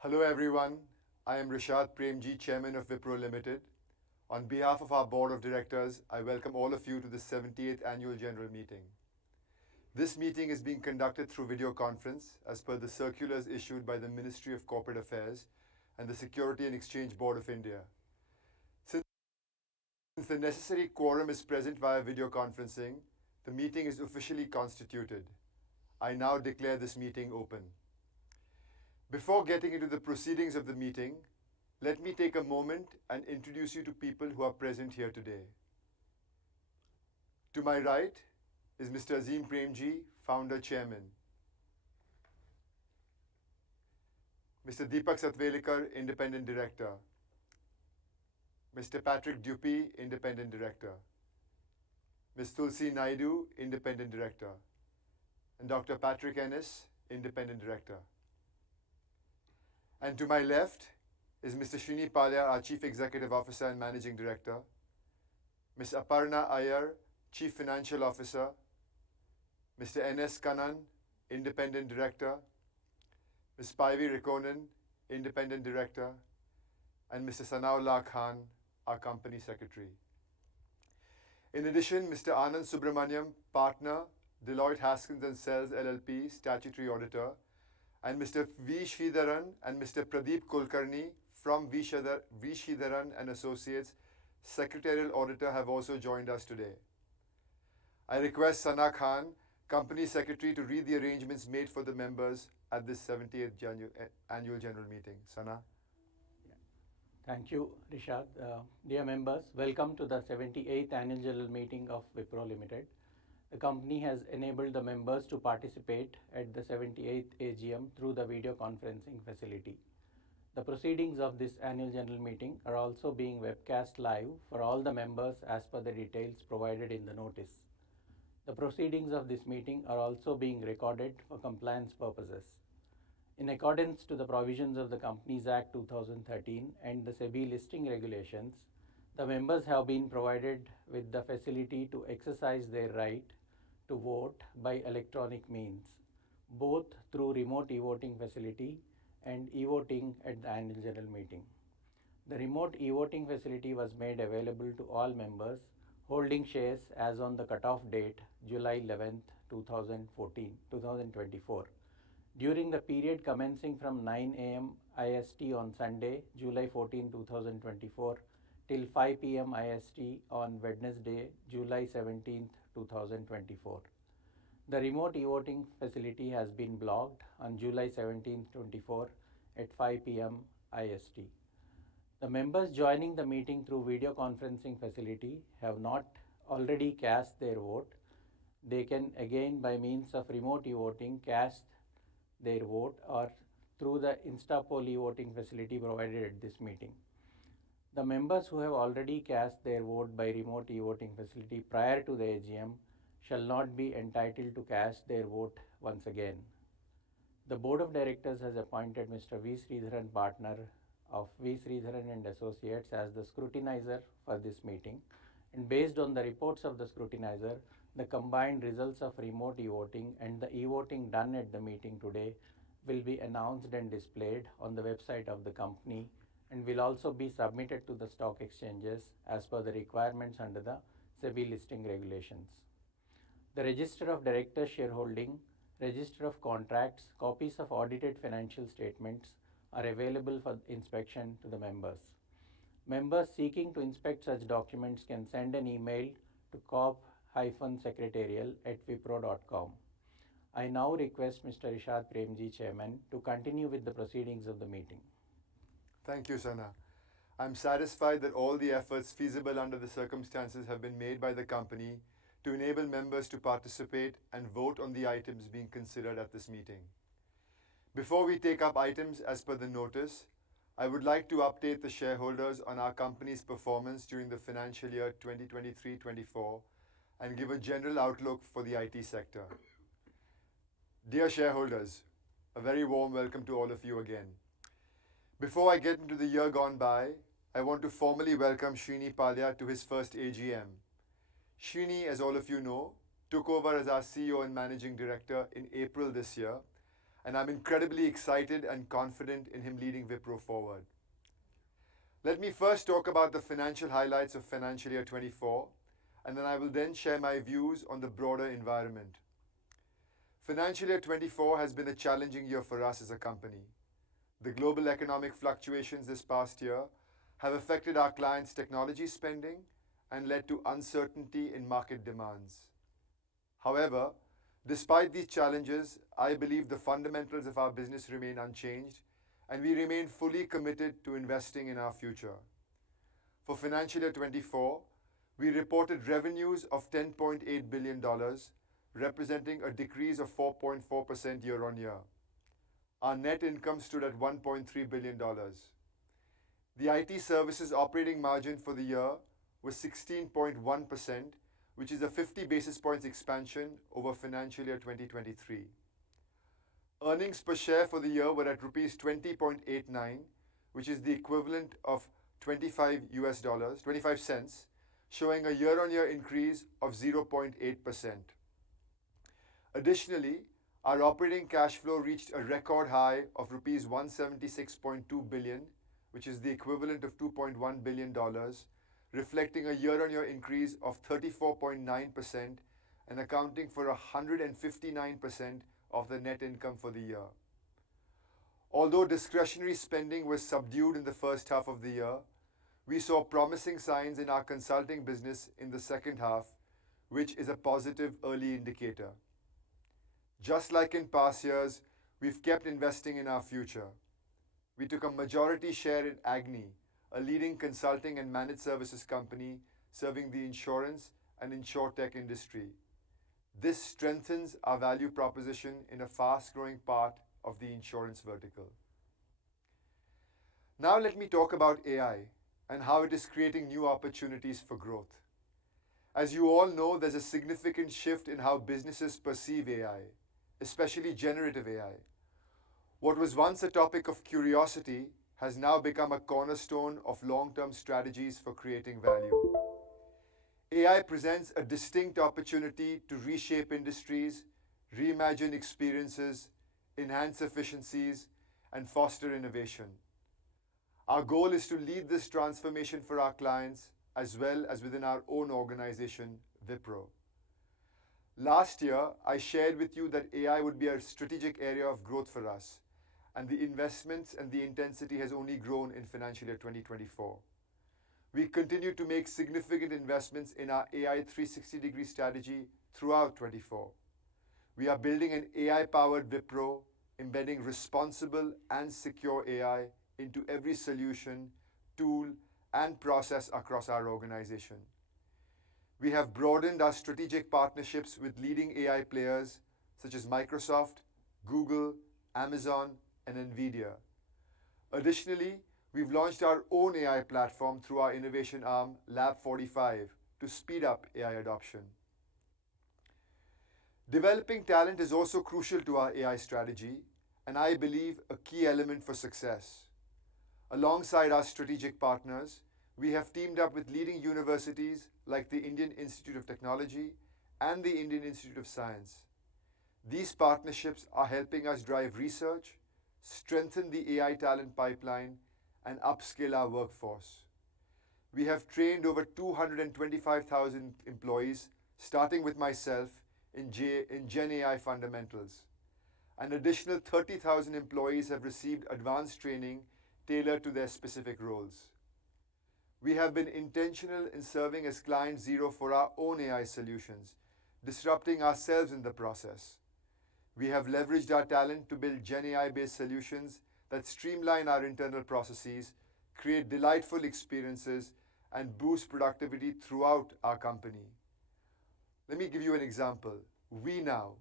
Hello everyone, I am Rishad Premji, Chairman of Wipro Limited. On behalf of our Board of Directors, I welcome all of you to the 78th Annual General Meeting. This meeting is being conducted through video conference as per the circulars issued by the Ministry of Corporate Affairs and the Security and Exchange Board of India. Since the necessary quorum is present via video conferencing, the meeting is officially constituted. I now declare this meeting open. Before getting into the proceedings of the meeting, let me take a moment and introduce you to people who are present here today. To my right is Mr. Azim Premji, Founder Chairman. Mr. Deepak Satvelikar, Independent Director. Mr. Patrick Dupuy, Independent Director. Ms. Tulsi Naidu, Independent Director. And Dr. Patrick Ennis, Independent Director. And to my left is Mr. Srini Palya, our Chief Executive Officer and Managing Director, Ms. Aparna Iyer, Chief Financial Officer, Mr. N.S. Kannan, Independent Director, Ms. Paivi Rikonen, Independent Director, and Mr. Sanaullah Khan, our Company Secretary. In addition, Mr. Anand Subramaniam, Partner, Deloitte Haskins & Sells LLP, Statutory Auditor, and Mr. V. Sridharan and Mr. Pradeep Kulkarni from V. Sridharan and Associates, Secretarial Auditor, have also joined us today. I request Sana Khan, Company Secretary, to read the arrangements made for the members at this 78th Annual General Meeting. Sana. Thank you, Rishad. Dear members, welcome to the 78th Annual General Meeting of Wipro Limited. The company has enabled the members to participate at the 78th AGM through the video conferencing facility. The proceedings of this annual general meeting are also being webcast live for all the members as per the details provided in the notice. The proceedings of this meeting are also being recorded for compliance purposes. In accordance to the provisions of the Companies Act 2013 and the SEBI listing regulations, the members have been provided with the facility to exercise their right to vote by electronic means, both through remote e-voting facility and e-voting at the annual general meeting. The remote e-voting facility was made available to all members holding shares as on the cutoff date, July 11th, 2024. During the period commencing from 9 a.m. IST on Sunday, July 14, 2024, till 5 p.m. IST on Wednesday, July 17, 2024. The remote e-voting facility has been blocked on July 17, 2024 at 5 p.m. IST. The members joining the meeting through video conferencing facility have not already cast their vote. They can again, by means of remote e-voting, cast their vote or through the InstaPoll e-voting facility provided at this meeting. The members who have already cast their vote by remote e-voting facility prior to the AGM shall not be entitled to cast their vote once again. The Board of Directors has appointed Mr. V. Sridharan, Partner of V. Sridharan and Associates, as the scrutinizer for this meeting, and based on the reports of the scrutinizer, the combined results of remote e-voting and the e-voting done at the meeting today will be announced and displayed on the website of the company and will also be submitted to the stock exchanges as per the requirements under the SEBI listing regulations. The Register of Directors Shareholding, Register of Contracts, copies of audited financial statements are available for inspection to the members. Members seeking to inspect such documents can send an email to corp-secretarial@wipro.com. I now request Mr. Rishad Premji, Chairman, to continue with the proceedings of the meeting. Thank you, Sana. I'm satisfied that all the efforts feasible under the circumstances have been made by the company to enable members to participate and vote on the items being considered at this meeting. Before we take up items as per the notice, I would like to update the shareholders on our company's performance during the financial year 2023-24 and give a general outlook for the IT sector. Dear shareholders, a very warm welcome to all of you again. Before I get into the year gone by, I want to formally welcome Srini Palya to his first AGM. Srini, as all of you know, took over as our CEO and Managing Director in April this year and I'm incredibly excited and confident in him leading Wipro forward. Let me first talk about the financial highlights of financial year 24, and then I will then share my views on the broader environment. Financial year 24 has been a challenging year for us as a company. The global economic fluctuations this past year have affected our clients' technology spending and led to uncertainty in market demands. However, despite these challenges, I believe the fundamentals of our business remain unchanged, and we remain fully committed to investing in our future. For financial year 24, we reported revenues of $10.8 billion, representing a decrease of 4.4% year on year. Our net income stood at $1.3 billion. The IT services operating margin for the year was 16.1%, which is a 50 basis points expansion over financial year 2023. Earnings per share for the year were at rupees 20.89, which is the equivalent of $25 cents, showing a year-on-year increase of 0.8%. Additionally, our operating cash flow reached a record high of rupees 176.2 billion, which is the equivalent of $2.1 billion, reflecting a year-on-year increase of 34.9% and accounting for 159% of the net income for the year. Although discretionary spending was subdued in the first half of the year, we saw promising signs in our consulting business in the second half, which is a positive early indicator. Just like in past years, we've kept investing in our future. We took a majority share in Agni, a leading consulting and managed services company serving the insurance and insurtech industry. This strengthens our value proposition in a fast-growing part of the insurance vertical. Now let me talk about AI and how it is creating new opportunities for growth. As you all know, there's a significant shift in how businesses perceive AI, especially generative AI. What was once a topic of curiosity has now become a cornerstone of long-term strategies for creating value. AI presents a distinct opportunity to reshape industries, reimagine experiences, enhance efficiencies, and foster innovation. Our goal is to lead this transformation for our clients as well as within our own organization, Wipro. Last year, I shared with you that AI would be a strategic area of growth for us, and the investments and the intensity has only grown in financial year 2024. We continue to make significant investments in our AI 360-degree strategy throughout 24. We are building an AI-powered Wipro, embedding responsible and secure AI into every solution, tool, and process across our organization. We have broadened our strategic partnerships with leading AI players such as Microsoft, Google, Amazon, and NVIDIA. Additionally, we've launched our own AI platform through our innovation arm, Lab 45, to speed up AI adoption. Developing talent is also crucial to our AI strategy, and I believe a key element for success. Alongside our strategic partners, we have teamed up with leading universities like the Indian Institute of Technology and the Indian Institute of Science. These partnerships are helping us drive research, strengthen the AI talent pipeline, and upskill our workforce. We have trained over 225,000 employees, starting with myself, in Gen AI fundamentals. An additional 30,000 employees have received advanced training tailored to their specific roles. We have been intentional in serving as client zero for our own AI solutions, disrupting ourselves in the process. We have leveraged our talent to build Gen AI-based solutions that streamline our internal processes, create delightful experiences, and boost productivity throughout our company. Let me give you an example. WeNow,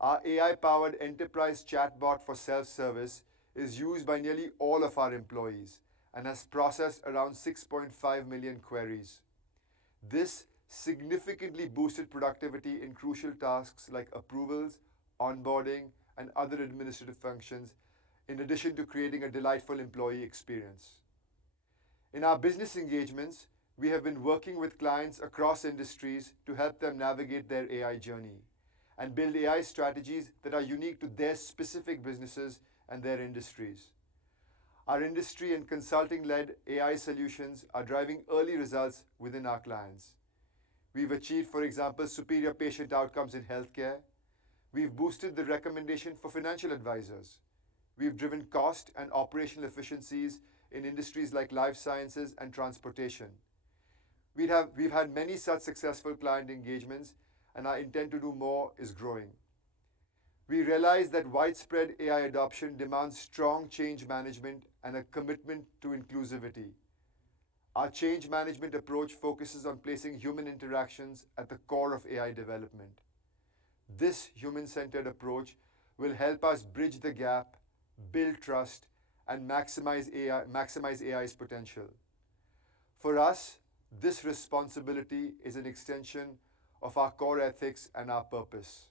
our AI-powered enterprise chatbot for self-service, is used by nearly all of our employees and has processed around 6.5 million queries. This significantly boosted productivity in crucial tasks like approvals, onboarding, and other administrative functions, in addition to creating a delightful employee experience. In our business engagements, we have been working with clients across industries to help them navigate their AI journey. and build AI strategies that are unique to their specific businesses and their industries. Our industry and consulting-led AI solutions are driving early results within our clients. We've achieved, for example, superior patient outcomes in healthcare. We've boosted the recommendation for financial advisors. We've driven cost and operational efficiencies in industries like life sciences and transportation. We've had many such successful client engagements, and our intent to do more is growing. We realize that widespread AI adoption demands strong change management and a commitment to inclusivity. Our change management approach focuses on placing human interactions at the core of AI development. This human-centered approach will help us bridge the gap, build trust, and maximize AI's potential. For us, this responsibility is an extension of our core ethics and our purpose.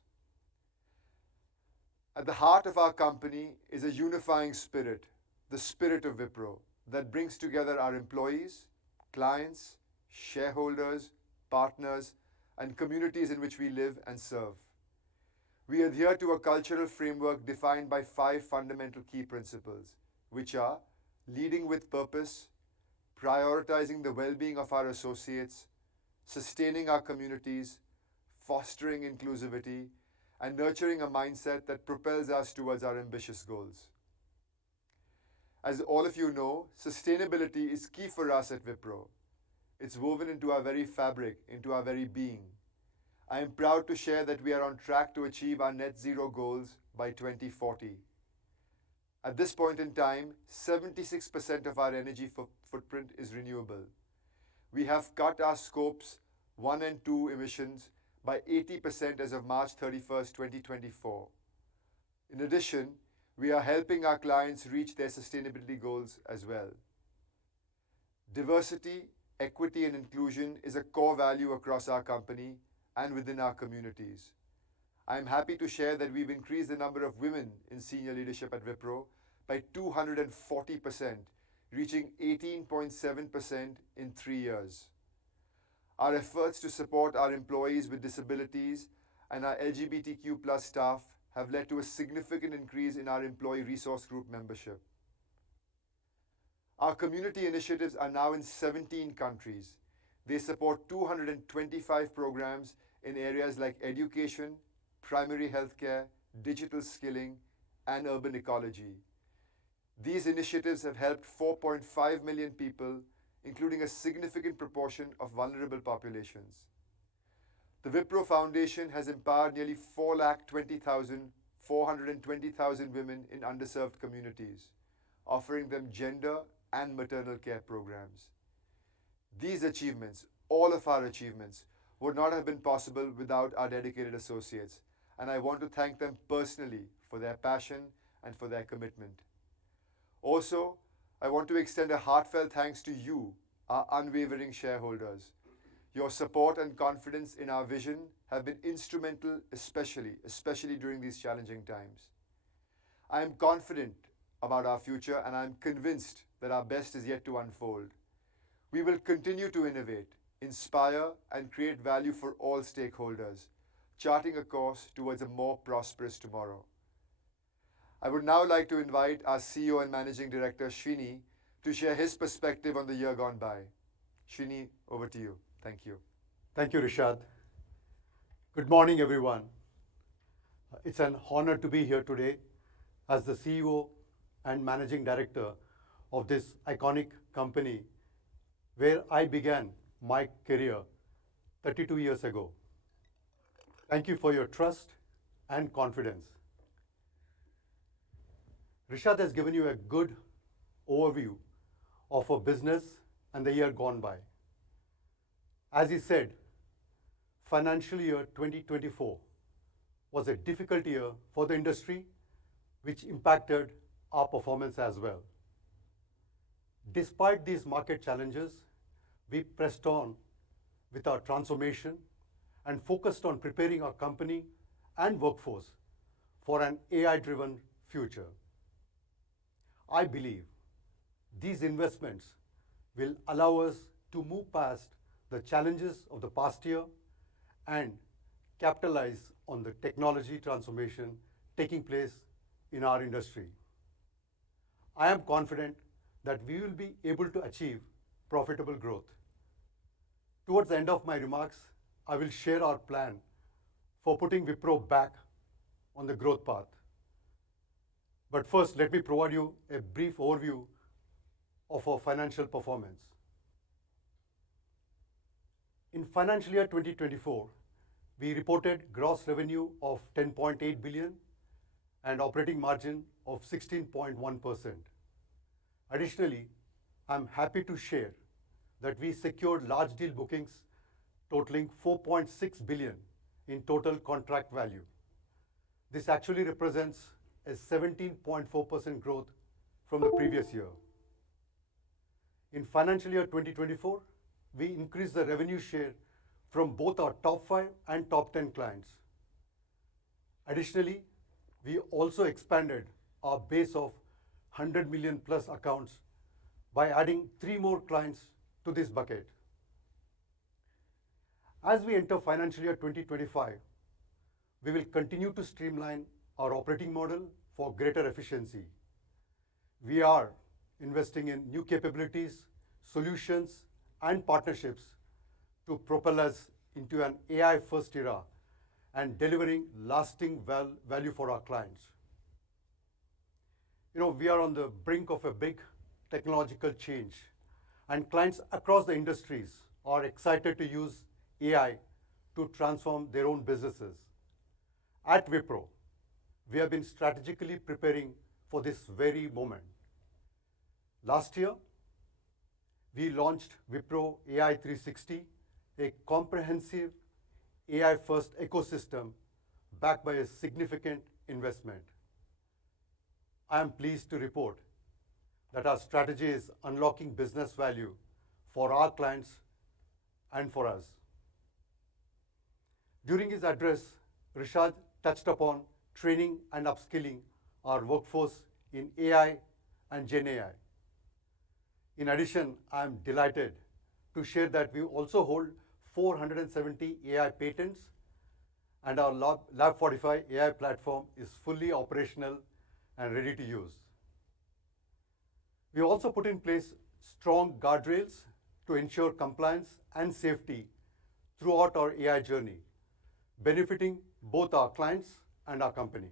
At the heart of our company is a unifying spirit, the spirit of Wipro, that brings together our employees, clients, shareholders, partners, and communities in which we live and serve. We adhere to a cultural framework defined by 5 fundamental key principles, which are leading with purpose, prioritizing the well-being of our associates, sustaining our communities, fostering inclusivity, and nurturing a mindset that propels us towards our ambitious goals. As all of you know, sustainability is key for us at Wipro. It's woven into our very fabric, into our very being. I am proud to share that we are on track to achieve our net zero goals by 2040. At this point in time, 76% of our energy footprint is renewable. We have cut our scopes 1 and 2 emissions by 80% as of March 31st, 2024. In addition, we are helping our clients reach their sustainability goals as well. Diversity, equity, and inclusion is a core value across our company and within our communities. I am happy to share that we've increased the number of women in senior leadership at Wipro by 240%, reaching 18.7% in 3 years. Our efforts to support our employees with disabilities and our LGBTQ+ staff have led to a significant increase in our employee resource group membership. Our community initiatives are now in 17 countries. They support 225 programs in areas like education, primary healthcare, digital skilling, and urban ecology. These initiatives have helped 4.5 million people, including a significant proportion of vulnerable populations. The Wipro Foundation has empowered nearly 420,000 women in underserved communities, offering them gender and maternal care programs. These achievements, all of our achievements, would not have been possible without our dedicated associates, and I want to thank them personally for their passion and for their commitment. Also, I want to extend a heartfelt thanks to you, our unwavering shareholders. Your support and confidence in our vision have been instrumental, especially during these challenging times. I am confident about our future, and I am convinced that our best is yet to unfold. We will continue to innovate, inspire, and create value for all stakeholders, charting a course towards a more prosperous tomorrow. I would now like to invite our CEO and Managing Director, Srini, to share his perspective on the year gone by. Srini, over to you. Thank you. Thank you, Rishad. Good morning, everyone. It's an honor to be here today as the CEO and Managing Director of this iconic company where I began my career 32 years ago. Thank you for your trust and confidence. Rishad has given you a good overview of our business and the year gone by. As he said, financial year 2024 was a difficult year for the industry, which impacted our performance as well. Despite these market challenges, we pressed on with our transformation and focused on preparing our company and workforce for an AI-driven future. I believe these investments will allow us to move past the challenges of the past year and capitalize on the technology transformation taking place in our industry. I am confident that we will be able to achieve profitable growth. Towards the end of my remarks, I will share our plan for putting Wipro back on the growth path. But first, let me provide you a brief overview of our financial performance. In financial year 2024, we reported gross revenue of 10.8 billion and operating margin of 16.1%. Additionally, I'm happy to share that we secured large deal bookings totaling 4.6 billion in total contract value. This actually represents a 17.4% growth from the previous year. In financial year 2024, we increased the revenue share from both our top 5 and top 10 clients. Additionally, we also expanded our base of 100 million plus accounts by adding 3 more clients to this bucket. As we enter financial year 2025, we will continue to streamline our operating model for greater efficiency. We are investing in new capabilities, solutions, and partnerships to propel us into an AI-first era and delivering lasting value for our clients. We are on the brink of a big technological change, and clients across the industries are excited to use AI to transform their own businesses. At Wipro, we have been strategically preparing for this very moment. Last year, we launched Wipro AI 360, a comprehensive AI-first ecosystem backed by a significant investment. I am pleased to report that our strategy is unlocking business value for our clients and for us. During his address, Rishad touched upon training and upskilling our workforce in AI and Gen AI. In addition, I am delighted to share that we also hold 470 AI patents, and our Lab 45 AI platform is fully operational and ready to use. We also put in place strong guardrails to ensure compliance and safety throughout our AI journey, benefiting both our clients and our company.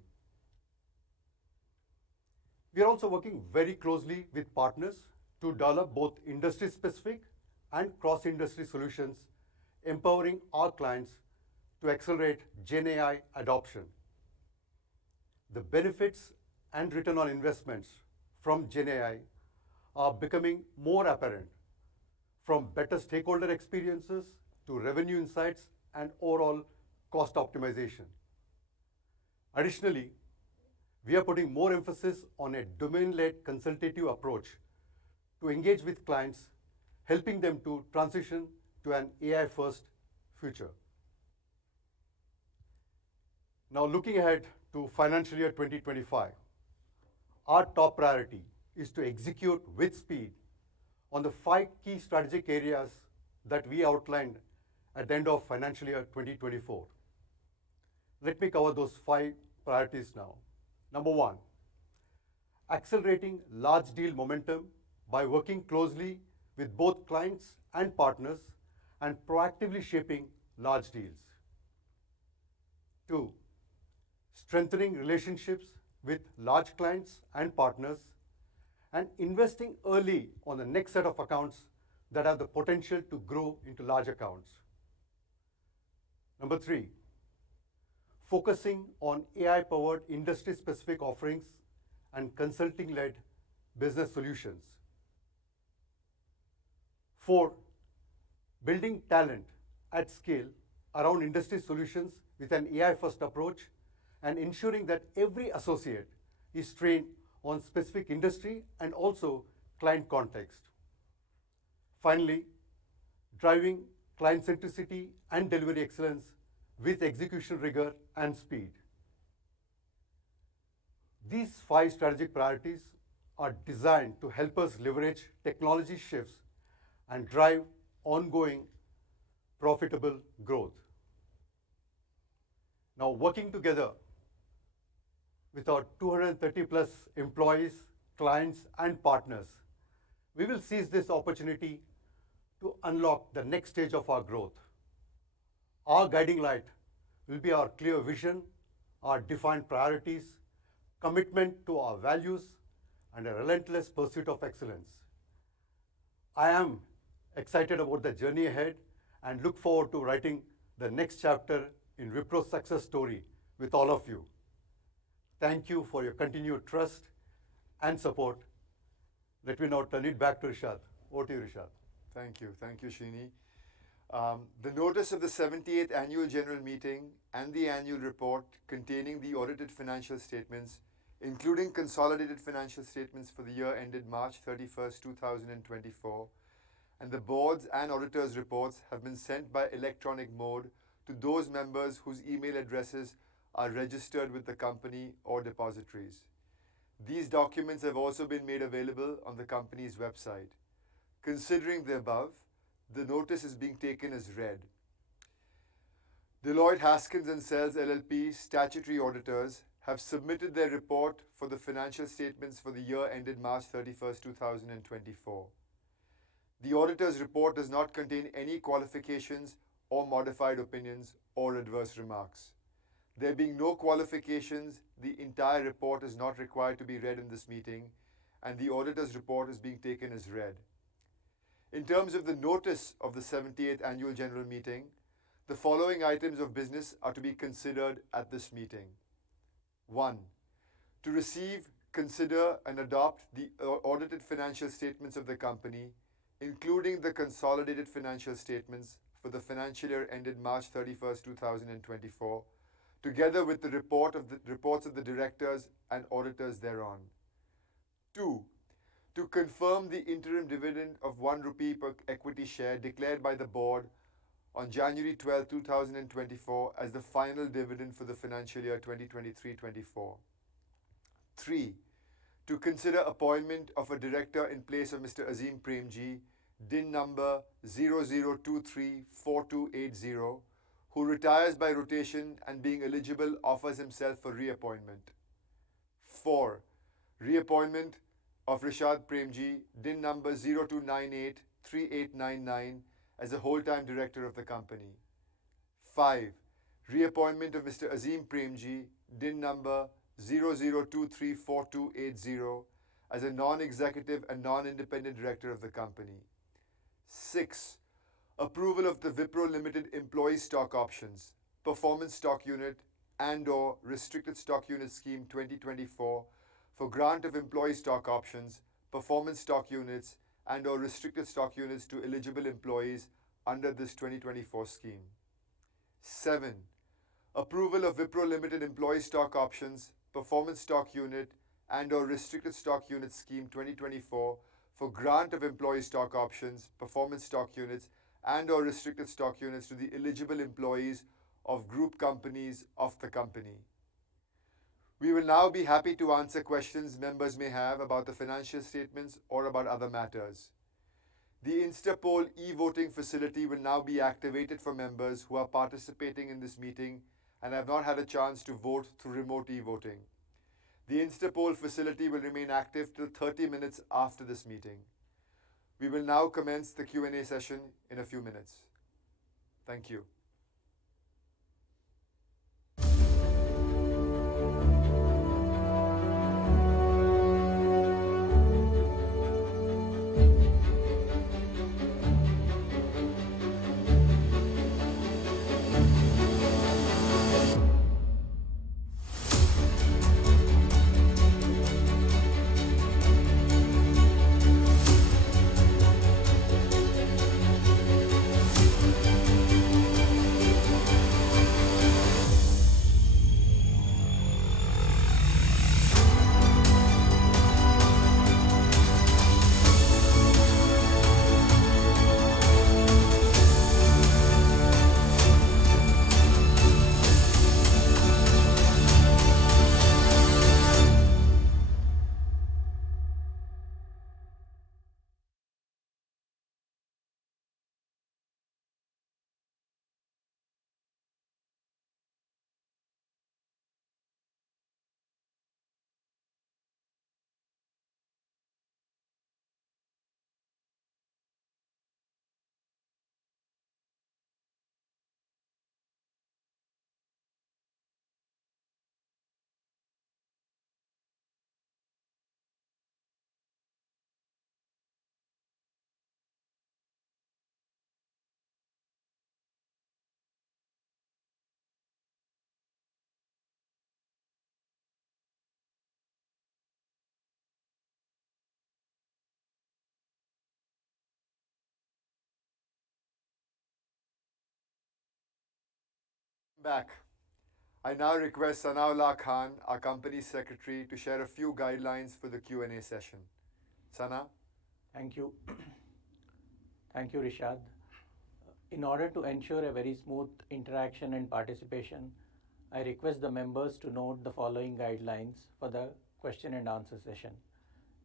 We are also working very closely with partners to develop both industry-specific and cross-industry solutions, empowering our clients to accelerate Gen AI adoption. The benefits and return on investments from Gen AI are becoming more apparent, from better stakeholder experiences to revenue insights and overall cost optimization. Additionally, we are putting more emphasis on a domain-led consultative approach to engage with clients, helping them to transition to an AI-first future. Now, looking ahead to financial year 2025, our top priority is to execute with speed on the 5 key strategic areas that we outlined at the end of financial year 2024. Let me cover those 5 priorities now. Number 1, accelerating large deal momentum by working closely with both clients and partners and proactively shaping large deals. 2, strengthening relationships with large clients and partners and investing early on the next set of accounts that have the potential to grow into large accounts. Number 3, focusing on AI-powered industry-specific offerings and consulting-led business solutions. 4, building talent at scale around industry solutions with an AI-first approach and ensuring that every associate is trained on specific industry and also client context. Finally, driving client centricity and delivery excellence with execution rigor and speed. These 5 strategic priorities are designed to help us leverage technology shifts and drive ongoing profitable growth. working together with our 230 plus employees, clients, and partners, we will seize this opportunity to unlock the next stage of our growth. Our guiding light will be our clear vision, our defined priorities, commitment to our values, and a relentless pursuit of excellence. I am excited about the journey ahead and look forward to writing the next chapter in Wipro's success story with all of you. Thank you for your continued trust and support. Let me now turn it back to Rishad. Over to you, Rishad. Thank you, Srini. The notice of the 78th Annual General Meeting and the annual report containing the audited financial statements, including consolidated financial statements for the year ended March 31st, 2024, and the board's and auditors' reports have been sent by electronic mode to those members whose email addresses are registered with the company or depositories. These documents have also been made available on the company's website. Considering the above, the notice is being taken as read. Deloitte Haskins & Sells LLP statutory auditors have submitted their report for the financial statements for the year ended March 31st, 2024. The auditor's report does not contain any qualifications or modified opinions or adverse remarks. There being no qualifications, the entire report is not required to be read in this meeting, and the auditor's report is being taken as read. In terms of the notice of the 78th Annual General Meeting, the following items of business are to be considered at this meeting. 1. To receive, consider, and adopt the audited financial statements of the company, including the consolidated financial statements for the financial year ended March 31st, 2024, together with the reports of the directors and auditors thereon. 2. To confirm the interim dividend of 1 rupee per equity share declared by the board on January 12, 2024 as the final dividend for the financial year 2023-24. 3. To consider appointment of a director in place of Mr. Azim Premji, DIN number 00234280, who retires by rotation and being eligible offers himself for reappointment. 4. Reappointment of Rishad Premji, DIN number 02983899 as a whole-time director of the company. 5. Reappointment of Mr. Azim Premji, DIN number 00234280 as a non-executive and non-independent director of the company. 6. Approval of the Wipro Limited Employee Stock Options, Performance Stock Unit and/or Restricted Stock Unit Scheme 2024 for grant of employee stock options, performance stock units and/or restricted stock units to eligible employees under this 2024 scheme. 7. Approval of Wipro Limited Employee Stock Options, Performance Stock Unit and/or Restricted Stock Unit Scheme 2024 for grant of employee stock options, performance stock units and/or restricted stock units to the eligible employees of group companies of the company. We will now be happy to answer questions members may have about the financial statements or about other matters. The Instapoll e-voting facility will now be activated for members who are participating in this meeting and have not had a chance to vote through remote e-voting. The Instapoll facility will remain active till 30 minutes after this meeting. We will now commence the Q&A session in a few minutes. Thank you. Back. I now request Sanaullah Khan, our company secretary, to share a few guidelines for the Q&A session. Sana? Thank you. Thank you, Rishad. In order to ensure a very smooth interaction and participation, I request the members to note the following guidelines for the question and answer session.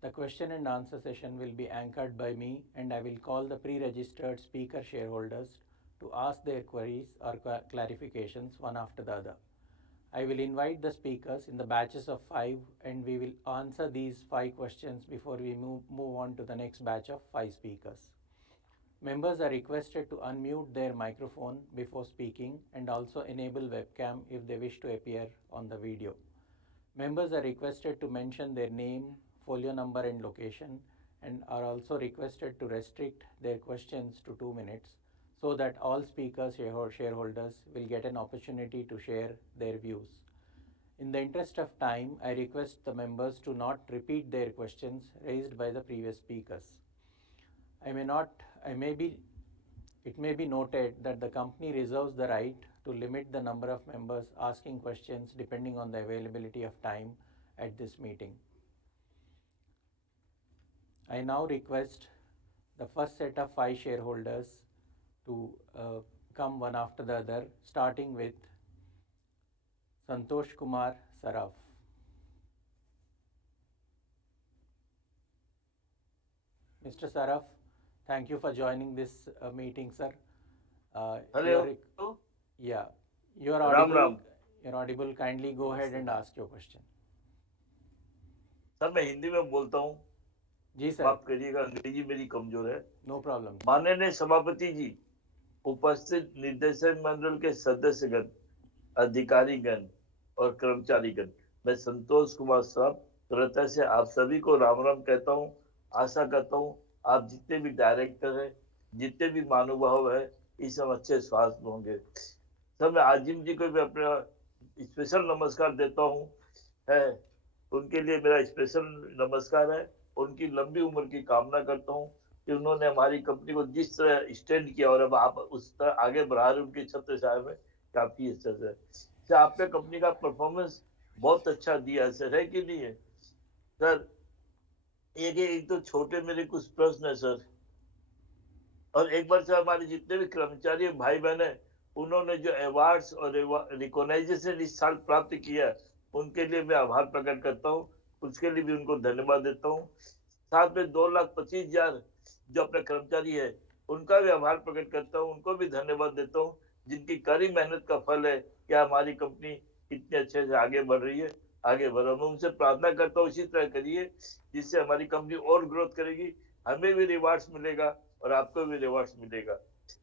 The question and answer session will be anchored by me, and I will call the pre-registered speaker shareholders to ask their queries or clarifications one after the other. I will invite the speakers in the batches of 5, and we will answer these 5 questions before we move on to the next batch of 5 speakers. Members are requested to unmute their microphone before speaking and also enable webcam if they wish to appear on the video. Members are requested to mention their name, folio number and location, and are also requested to restrict their questions to 2 minutes so that all speakers shareholders will get an opportunity to share their views. In the interest of time, I request the members to not repeat their questions raised by the previous speakers. It may be noted that the company reserves the right to limit the number of members asking questions depending on the availability of time at this meeting. I now request the first set of 5 shareholders to come one after the other, starting with Santosh Kumar Saraf. Mr. Saraf, thank you for joining this meeting, sir. Hello. Yeah, you are audible. Ram. You're audible. Kindly go ahead and ask your question. Sir मैं हिंदी में बोलता हूँ, जी sir. माफ करिएगा, अंग्रेजी मेरी कमजोर है. No problem. माननीय सभापति जी, उपस्थित निर्देशक मंडल के सदस्यगण, अधिकारीगण और कर्मचारीगण, मैं संतोष कुमार साहब हृदय से आप सभी को राम राम कहता हूँ. आशा करता हूँ आप जितने भी डायरेक्टर हैं, जितने भी महानुभाव है, इस सब अच्छे स्वास्थ्य होंगे. सर मैं आजिम जी को भी अपना स्पेशल नमस्कार देता हूँ. है उनके लिए मेरा स्पेशल नमस्कार है. उनकी लंबी उम्र की कामना करता हूँ कि उन्होंने हमारी कंपनी को जिस तरह स्टैंड किया और अब आप उस तरह आगे बढ़ा रहे, उनके छत्र छाया में काफी अच्छा है. सर आपने कंपनी का परफॉर्मेंस बहुत अच्छा दिया है सर, है कि नहीं है सर? एक तो छोटे मेरे कुछ प्रश्न है सर. और एक बार से हमारे जितने भी कर्मचारी भाई बहन है, उन्होंने जो अवार्ड्स और रिकॉग्नाइजेशन इस साल प्राप्त किया, उनके लिए मैं आभार प्रकट करता हूँ. उसके लिए भी उनको धन्यवाद देता हूँ. साथ में 2,25,000 जो अपने कर्मचारी है, उनका भी आभार प्रकट करता हूँ. उनको भी धन्यवाद देता हूँ, जिनकी कड़ी मेहनत का फल है कि हमारी कंपनी इतने अच्छे से आगे बढ़ रही है. आगे बढ़ो. मैं उनसे प्रार्थना करता हूँ इसी तरह करिए, जिससे हमारी कंपनी और ग्रोथ करेगी. हमें भी रिवार्ड्स मिलेगा और आपको भी रिवार्ड्स मिलेगा.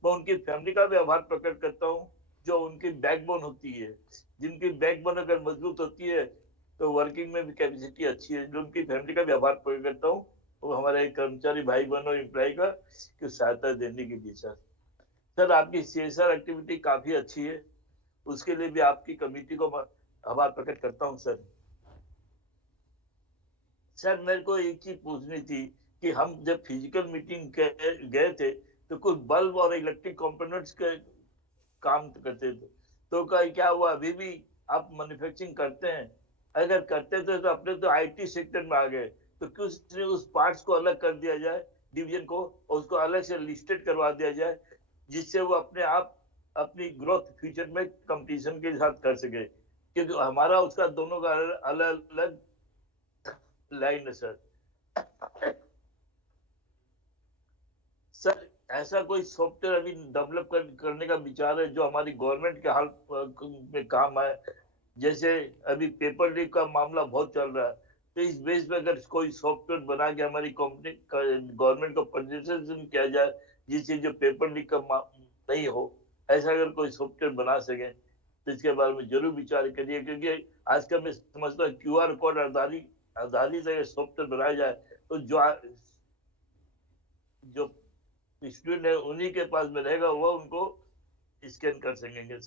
मैं उनकी फैमिली का भी आभार प्रकट करता हूँ, जो उनकी बैकबोन होती है. जिनकी बैकबोन अगर मजबूत होती है तो वर्किंग में भी कैपेसिटी अच्छी है. जो उनकी फैमिली का भी आभार प्रकट करता हूँ, वो हमारे कर्मचारी भाई बहनों एम्प्लॉय का की सहायता देने के लिए. सर आपकी CSR एक्टिविटी काफी अच्छी है, उसके लिए भी आपकी कमेटी को आभार प्रकट करता हूँ. सर मेरे को एक चीज पूछनी थी कि हम जब फिजिकल मीटिंग गए थे तो कुछ बल्ब और इलेक्ट्रिक कंपोनेंट्स के काम करते थे, तो क्या हुआ? अभी भी आप मैन्युफैक्चरिंग करते हैं? अगर करते थे तो अपने तो IT सेक्टर में आ गए, तो क्यों उस पार्ट्स को अलग कर दिया जाए, डिवीजन को, और उसको अलग से लिस्टेड करवा दिया जाए, जिससे वो अपने आप अपनी ग्रोथ फ्यूचर में कंपटीशन के साथ कर सके. क्योंकि हमारा उसका दोनों का अलग अलग लाइन है सर. सर ऐसा कोई सॉफ्टवेयर अभी डेवलप करने का विचार है जो हमारी गवर्नमेंट के हाल में काम आए? जैसे अभी पेपर लीक का मामला बहुत चल रहा है, तो इस बेस पे अगर कोई सॉफ्टवेयर बना के हमारी कंपनी गवर्नमेंट को प्रेजेंटेशन किया जाए, जिससे जो पेपर लीक का नहीं हो, ऐसा अगर कोई सॉफ्टवेयर बना सके तो इसके बारे में जरूर विचार करिए. क्योंकि आजकल मैं समझता हूँ QR कोड आधारित अगर सॉफ्टवेयर बनाया जाए तो जो स्टूडेंट है उन्हीं के पास में रहेगा, वो उनको स्कैन कर सकेंगे.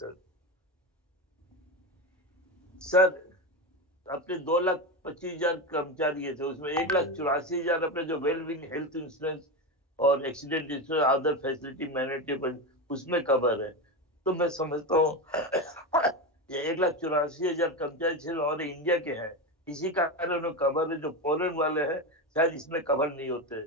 सर अपने 2,25,000 कर्मचारी थे, उसमें 1,84,000 अपने जो वेलबींग हेल्थ इंश्योरेंस और accident insurance other facility management उसमें कवर है. तो मैं समझता हूँ ये 1,84,000 कर्मचारी सिर्फ हमारे इंडिया के हैं। इसी कारण वो कवर है, जो फॉरेन वाले हैं शायद इसमें कवर नहीं होते।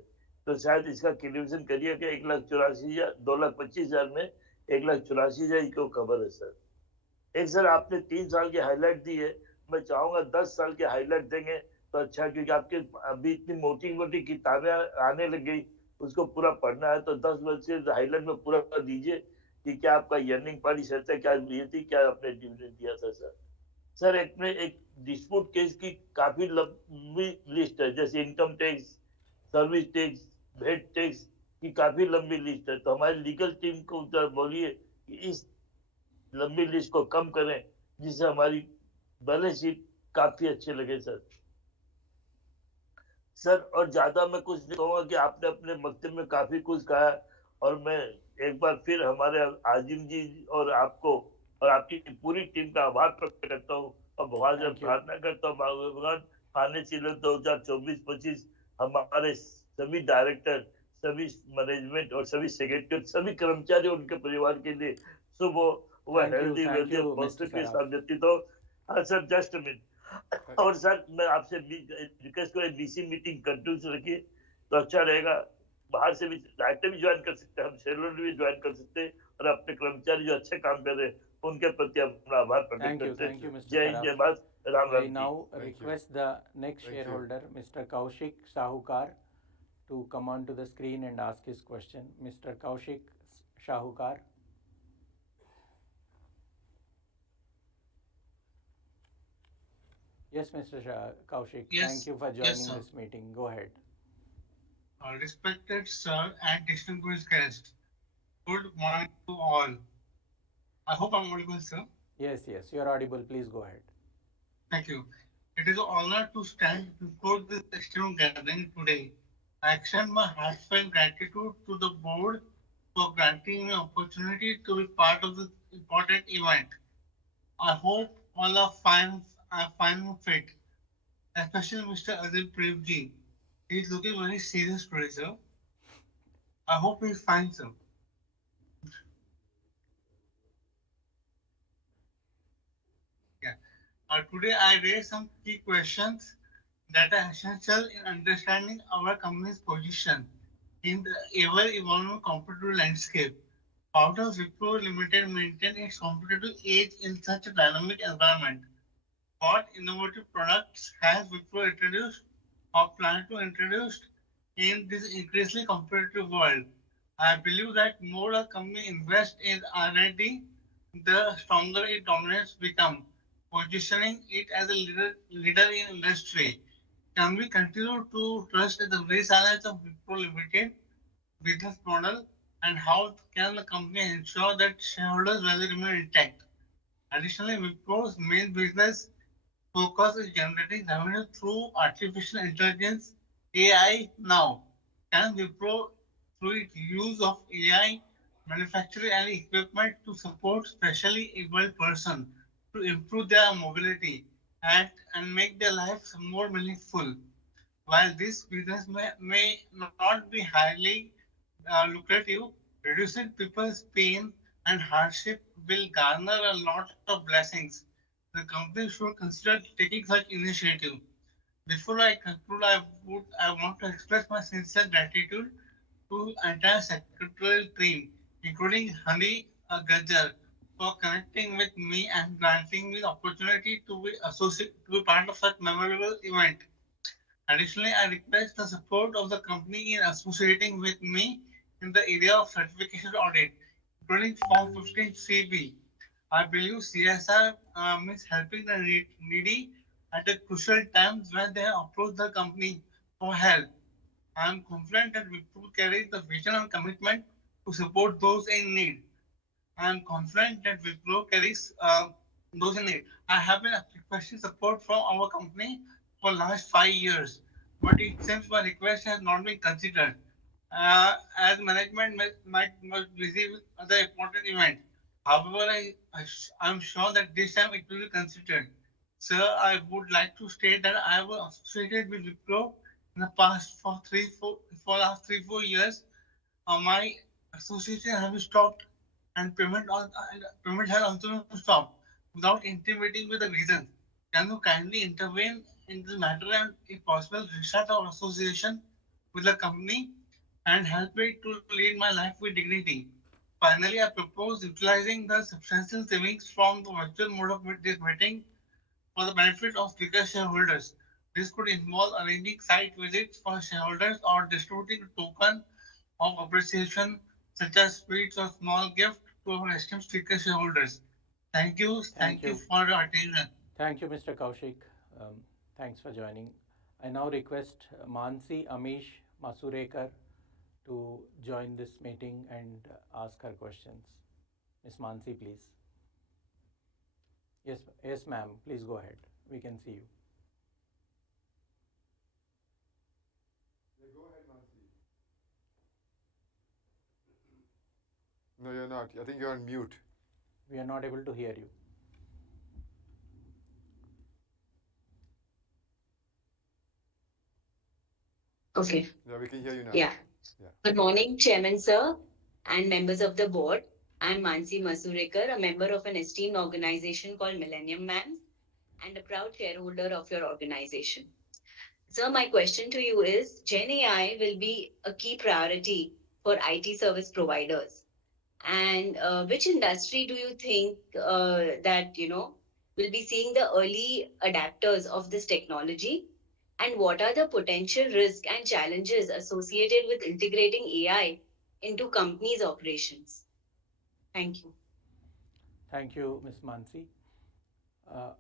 तो शायद इसका क्लियरेशन करिए कि 1,84,000 2,25,000 में 1,84,000 को कवर है सर। एक सर आपने 3 साल की हाईलाइट दी है, मैं चाहूंगा 10 साल की हाईलाइट देंगे तो अच्छा, क्योंकि आपके अभी इतनी मोटी मोटी किताबें आने लग गई, उसको पूरा पढ़ना है तो 10 वर्ष के हाईलाइट में पूरा दीजिए कि क्या आपका अर्निंग पॉलिसी है, क्या ये थी, क्या आपने डिविडेंड दिया था सर। सर एक में एक डिस्प्यूट केस की काफी लंबी लिस्ट है, जैसे income tax, service tax, VAT tax की काफी लंबी लिस्ट है। तो हमारी लीगल टीम को जरा बोलिए कि इस लंबी लिस्ट को कम करें, जिससे हमारी बैलेंस शीट काफी अच्छे लगे सर। सर और ज्यादा मैं कुछ नहीं कहूंगा कि आपने अपने वक्तव्य में काफी कुछ कहा है, और मैं एक बार फिर हमारे आजिम जी और आपको और आपकी पूरी टीम का आभार प्रकट करता हूँ, और भगवान से Thank you. प्रार्थना करता हूँ भगवान आने चले 2024-25 हमारे सभी डायरेक्टर, सभी मैनेजमेंट और सभी सेक्रेटरी, सभी कर्मचारी और उनके परिवार के लिए शुभ हो, वह हेल्दी Thank वेल्दी और you, Mr. पॉजिटिव के Saraf. साथ व्यतीत हो। हाँ सर, जस्ट मिनट। और सर मैं आपसे रिक्वेस्ट करूँ, बीसी मीटिंग कंटिन्यू रखिए तो अच्छा रहेगा। बाहर से भी डायरेक्टर भी ज्वाइन कर सकते हैं, हम शेयर भी ज्वाइन कर सकते हैं, और अपने कर्मचारी जो अच्छे काम कर रहे हैं उनके प्रति हम अपना आभार प्रकट करते Thank you, हैं। Mr. जय हिंद, Saraf. जय Bharat, Ram I Ram ji. now Thank you. request the next Thank you. shareholder, Mr. Kaushik Shahukar, to come onto the screen and ask his question. Mr. Kaushik Shahukar. Yes, Mr. Kaushik. Yes, Thank you for yes, joining sir. this meeting. Go ahead. Respected sir and distinguished guests, good morning to all. I hope I'm audible, sir. Yes, you are audible. Please go ahead. Thank you. It is an honor to stand before this esteemed gathering today. I extend my heartfelt gratitude to the board for granting me opportunity to be part of this important event. I hope all are fine fit, especially Mr. Adil Prevji. He is looking very serious today, sir. I hope he's fine, sir. Yeah. Today I raise some key questions that are essential in understanding our company's position in the ever-evolving competitive landscape. How does Wipro Limited maintain its competitive edge in such a dynamic environment? What innovative products has Wipro introduced or plan to introduce in this increasingly competitive world? I believe that more a company invests in R&D, the stronger its dominance becomes, positioning it as a leader in industry. Can we continue to trust the resilience of Wipro Limited business model, and how can the company ensure that shareholders' value remain intact? Additionally, Wipro's main business focus is generating revenue through artificial intelligence AI now. Can Wipro, through its use of AI, manufacture any equipment to support specially abled persons to improve their mobility and make their lives more meaningful? While this business may not be highly lucrative, reducing people's pain and hardship will garner a lot of blessings. The company should consider taking such initiative. Before I conclude, I want to express my sincere gratitude to entire secretarial team, including Hani Gajjar, for connecting with me and granting me the opportunity to be part of such memorable event. Additionally, I request the support of the company in associating with me in the area of certification audit, including Form 15 CB. I believe CSR means helping the needy at a crucial times when they approach the company for help. I am confident that Wipro carries the vision and commitment to support those in need. I am confident that Wipro carries those in need. I have been requesting support from our company for last 5 years, but it seems my request has not been considered. As management might busy with other important events. However, I'm sure that this time it will be considered. Sir, I would like to state that I was associated with Wipro in the past for last 3-4 years. My association has stopped and payment has also stopped. without intimating with the reasons. Can you kindly intervene in this matter and, if possible, restart our association with the company and help me to lead my life with dignity? Finally, I propose utilizing the substantial savings from the virtual mode of this meeting for the benefit of bigger shareholders. This could involve arranging site visits for shareholders or distributing a token of appreciation such as sweets or small gift to our esteemed speaker shareholders. Thank you. Thank Thank you you. for your attention. Thank you, Mr. Kaushik. Thanks for joining. I now request Mansi Amish Masurekar to join this meeting and ask her questions. Ms. Mansi, please. Yes, ma'am. Please go ahead. We can see you. Yeah, go ahead, Mansi. No, you're not. I think you're on mute. We are not able to hear you. Okay. Yeah, we can hear you now. Yeah. Yeah. Good morning, Chairman Sir and members of the board. I'm Mansi Masurekar, a member of an esteemed organization called Millennium Man and a proud shareholder of your organization. Sir, my question to you is, Gen AI will be a key priority for IT service providers. And which industry do you think that, will be seeing the early adapters of this technology? And what are the potential risks and challenges associated with integrating AI into companies' operations? Thank you. Thank you, Ms. Mansi.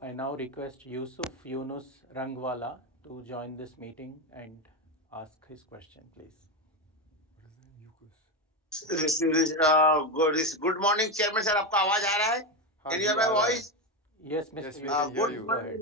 I now request Yusuf Yunus Rangwala to join this meeting and ask his question, please. Good morning, Chairman sir. आपका आवाज आ रहा है? Can you hear my voice? Yes, Mr. Yes, we Yusuf, can hear you. go ahead.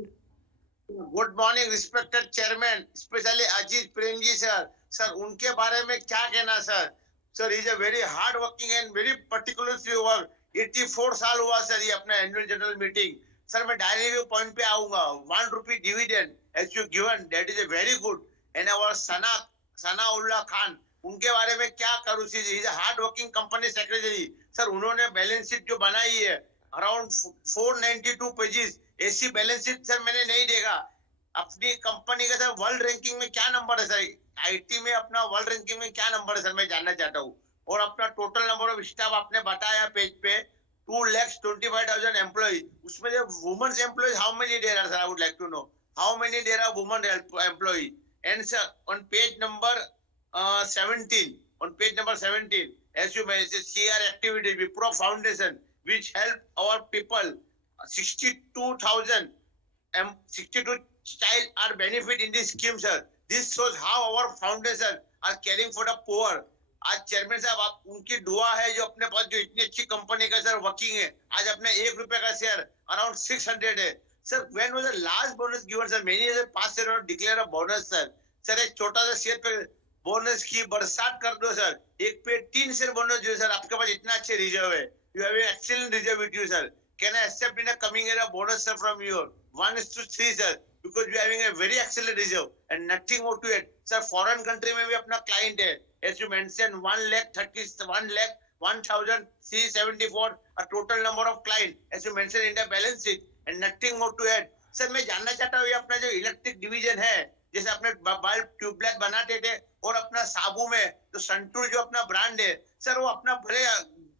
Good morning, respected Chairman, especially Ajit Premji sir. Sir, उनके बारे में क्या कहना sir? Sir, he is a very hard working and very particular work. 84 साल हुआ sir ये अपना annual general meeting. Sir, मैं direct point पे आऊँगा. 1 rupee dividend as you given, that is a very good. And our Sanaullah Khan, उनके बारे में क्या करूँ? He is a hard working company secretary. Sir, उन्होंने balance sheet जो बनाई है around 492 pages. ऐसी बैलेंस शीट सर मैंने नहीं देखा. अपनी कंपनी का सर वर्ल्ड रैंकिंग में क्या नंबर है सर? आईटी में अपना वर्ल्ड रैंकिंग में क्या नंबर है सर, मैं जानना चाहता हूँ. और अपना टोटल नंबर ऑफ स्टाफ आपने बताया पेज पे 2,25,000 एम्प्लॉय. उसमें जो women's employ how many there are sir? I would like to know how many there are women employ. And sir on page number 17, on page number 17, as you mentioned, CR activity, Wipro Foundation, which help our people, 62,000, 62 child are benefit in this scheme, sir. This shows how our foundation are caring for the poor. आज chairman साहब आप उनकी दुआ है जो अपने पास जो इतनी अच्छी कंपनी का सर वर्किंग है. आज अपने ₹1 का शेयर अराउंड 600 है. Sir, when was the last bonus given, sir? Many years past sir declare a bonus, sir. Sir एक छोटा सा शेयर पे बोनस की बरसात कर दो सर. एक पे 3 शेयर बोनस जो सर, आपके पास इतना अच्छे रिजर्व है. You have an excellent reserve with you, sir. Can I accept in a coming year a bonus, sir, from you? 1:3, sir. Because we are having a very excellent reserve and nothing more to it. Sir, foreign country में भी अपना client है. As you mentioned, 1,31,374, a total number of client. As you mentioned in the balance sheet and nothing more to add. Sir, मैं जानना चाहता हूँ ये अपना जो इलेक्ट्रिक डिवीजन है, जैसे अपने बल्ब ट्यूबलाइट बनाते थे और अपना साबु में तो संतूर जो अपना ब्रांड है सर, वो अपना भले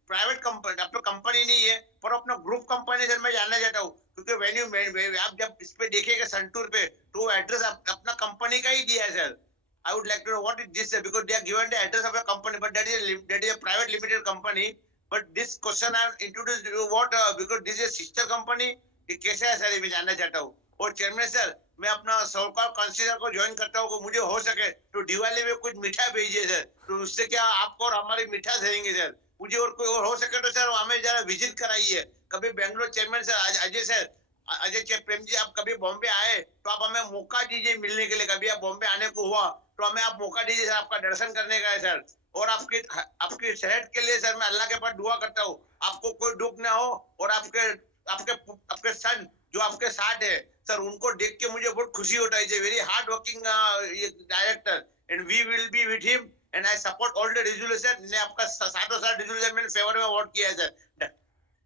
प्राइवेट कंपनी अपना कंपनी नहीं है पर अपना ग्रुप कंपनी. सर, मैं जानना चाहता हूँ क्योंकि वेन्यू आप जब इस पे देखेगा संतूर पे तो एड्रेस अपना कंपनी का ही दिया है sir. I would like to know what is this, sir, because they are given the address of a company, but that is a private limited company. But this question I have introduced you what because this is a sister company. ये कैसे है sir, मैं जानना चाहता हूँ. और chairman sir, मैं अपना सरकार काउंसिलर को ज्वाइन करता हूँ, मुझे हो सके तो दिवाली में कुछ मिठाई भेजिए सर. तो उससे क्या आपको और हमारी मिठाई देंगे सर. मुझे और कोई और हो सके तो सर हमें जरा विजिट कराइए कभी Bangalore. Chairman sir Ajay sir, Ajay Prem ji, आप कभी बॉम्बे आए तो आप हमें मौका दीजिए मिलने के लिए. कभी आप बॉम्बे आने को हुआ तो हमें आप मौका दीजिए सर, आपका दर्शन करने का है सर. और आपकी सेहत के लिए सर मैं अल्लाह के पास दुआ करता हूँ आपको कोई दुख ना हो. और आपके सन जो आपके साथ है सर, उनको देख के मुझे बहुत खुशी होता है. Very hard working director and we will be with him and I support all the resolution. ने आपका साथों साथ रेजोल्यूशन में फेवर में वोट किया है sir.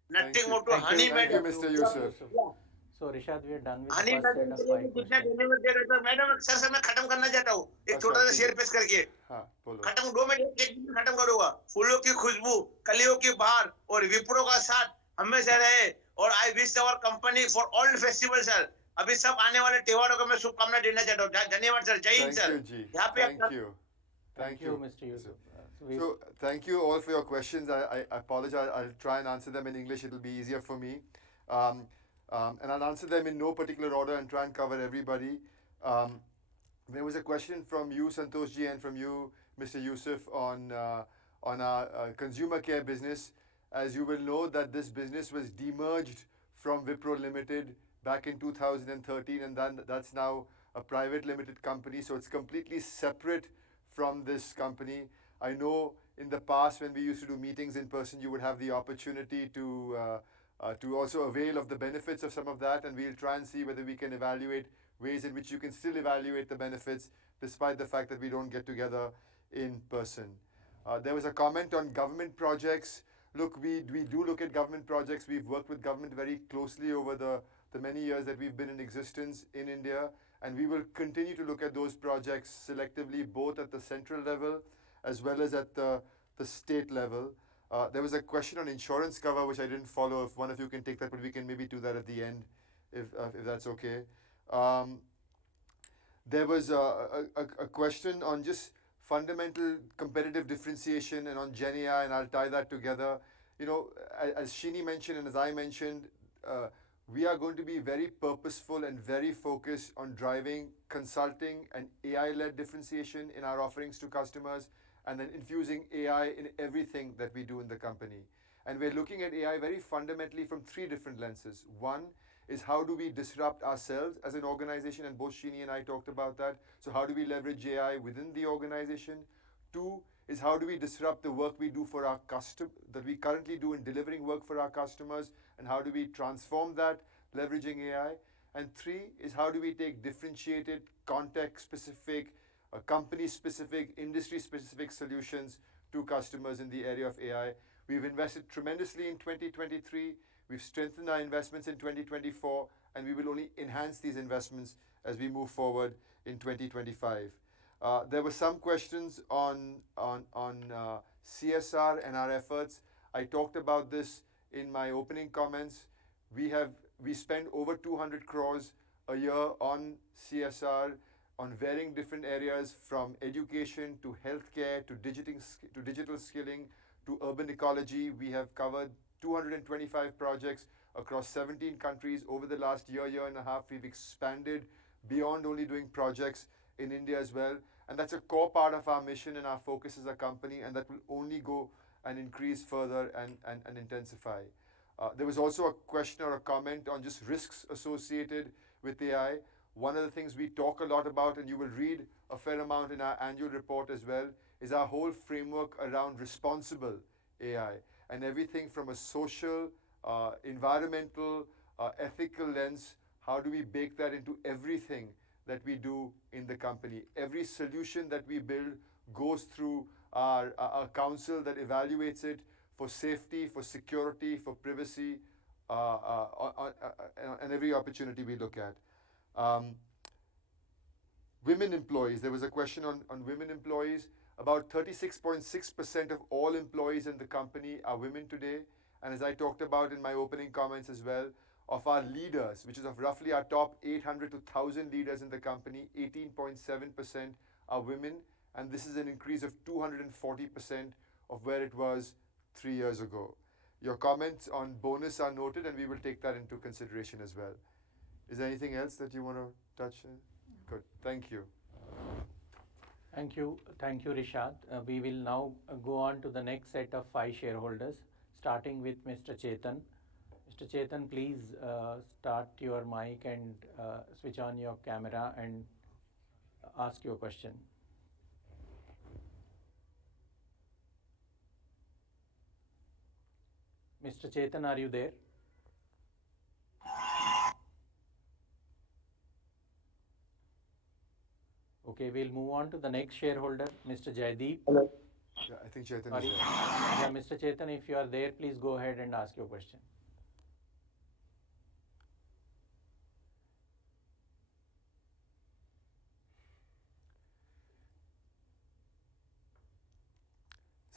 Nothing more to Thank honey you, madam. Mr. Mr. Yusuf. Yeah. So Rishad, we are done with the Honey first set madam of के लिए 5 भी कितना questions. धन्यवाद दे रहा था मैडम सर मैं खत्म करना चाहता हूँ एक अच्छा, छोटा सा ठीक शेर है। पेश करके हाँ, बोलो। खत्म 2 मिनट एक मिनट खत्म करूंगा फूलों की खुशबू कलियों की बहार और विप्रो का साथ हमेशा रहे और I wish our company for all festival sir अभी सब आने वाले त्योहारों को मैं शुभकामनाएं देना चाहता हूँ धन्यवाद सर जय Hind Thank sir you, Ji. यहाँ पे Thank you. Thank you, Mr. Yusuf. So, thank you all for your questions. I apologize. I'll try and answer them in English. It'll be easier for me. And I'll answer them in no particular order and try and cover everybody. There was a question from you, Santosh Ji, and from you, Mr. Yusuf, on our consumer care business. As you will know, that this business was demerged from Wipro Limited back in 2013, and that's now a private limited company. So it's completely separate from this company. I know in the past when we used to do meetings in person, you would have the opportunity to also avail of the benefits of some of that, and we'll try and see whether we can evaluate ways in which you can still evaluate the benefits despite the fact that we don't get together in person. There was a comment on government projects. Look, we do look at government projects. We've worked with government very closely over the many years that we've been in existence in India, and we will continue to look at those projects selectively, both at the central level as well as at the state level. There was a question on insurance cover, which I didn't follow. If one of you can take that, but we can maybe do that at the end, if that's okay. There was a question on just fundamental competitive differentiation and on GenAI, and I'll tie that together. You know, as Shini mentioned and as I mentioned, we are going to be very purposeful and very focused on driving consulting and AI-led differentiation in our offerings to customers, and then infusing AI in everything that we do in the company. And we're looking at AI very fundamentally from 3 different lenses. One is how do we disrupt ourselves as an organization, and both Shini and I talked about that. So how do we leverage AI within the organization? 2 is how do we disrupt the work we do for our that we currently do in delivering work for our customers, and how do we transform that leveraging AI? And 3 is how do we take differentiated, context-specific, company-specific, industry-specific solutions to customers in the area of AI. We've invested tremendously in 2023. We've strengthened our investments in 2024, and we will only enhance these investments as we move forward in 2025. There were some questions on CSR and our efforts. I talked about this in my opening comments. We spend over 200 crores a year on CSR, on varying different areas, from education to healthcare to digital skilling to urban ecology. We have covered 225 projects across 17 countries over the last year and a half. We've expanded beyond only doing projects in India as well. And that's a core part of our mission and our focus as a company, and that will only go and increase further and intensify. There was also a question or a comment on just risks associated with AI. One of the things we talk a lot about, and you will read a fair amount in our annual report as well, is our whole framework around responsible AI, and everything from a social, environmental, ethical lens. How do we bake that into everything that we do in the company? Every solution that we build goes through our council that evaluates it for safety, for security, for privacy, and every opportunity we look at. Women employees, there was a question on women employees. About 36.6% of all employees in the company are women today. And as I talked about in my opening comments as well, of our leaders, which is of roughly our top 800 to 1,000 leaders in the company, 18.7% are women. And this is an increase of 240% of where it was 3 years ago. Your comments on bonus are noted, and we will take that into consideration as well. Is there anything else that you want to touch? Good. Thank you. Thank you, Rishad. We will now go on to the next set of 5 shareholders, starting with Mr. Chetan. Mr. Chetan, please start your mic and switch on your camera and ask your question. Mr. Chetan, are you there? Okay, we'll move on to the next shareholder, Mr. Jaideep. Hello. Yeah, I think Chetan Sorry. is there. Yeah, Mr. Chetan, if you are there, please go ahead and ask your question.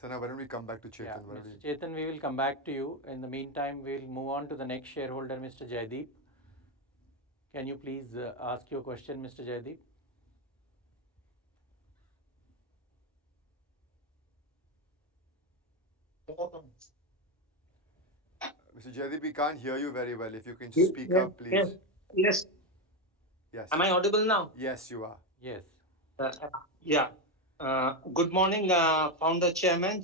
So now why don't we come back to Chetan? Yeah, Why don't Mr. Chetan, we will come back to you. In the meantime, we'll move on to the next shareholder, Mr. Jaideep. Can you please ask your question, Mr. Jaideep? Mr. Jaideep, we can't hear you very well. If you can speak up, please. Yes. Yes. Am I audible now? Yes, you are. Yes. Yeah. Good morning, founder, chairman,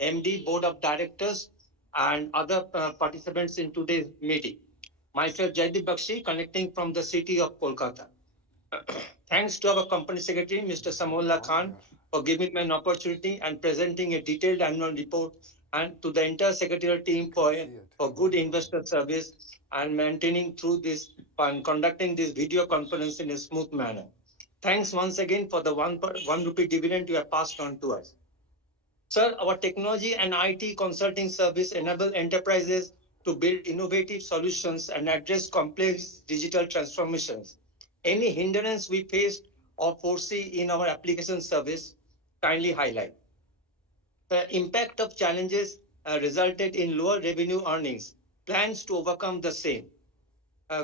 MD, board of directors, and other participants in today's meeting. Myself, Jaideep Bakshi, connecting from the city of Kolkata. Thanks to our company secretary, Mr. Samullah Khan, for giving me an opportunity and presenting a detailed annual report, and to the entire secretarial team for good investor service and maintaining through this and conducting this video conference in a smooth manner. Thanks once again for the 1 rupee dividend you have passed on to us. Sir, our technology and IT consulting service enable enterprises to build innovative solutions and address complex digital transformations. Any hindrance we face or foresee in our application service, kindly highlight. The impact of challenges resulted in lower revenue earnings. Plans to overcome the same.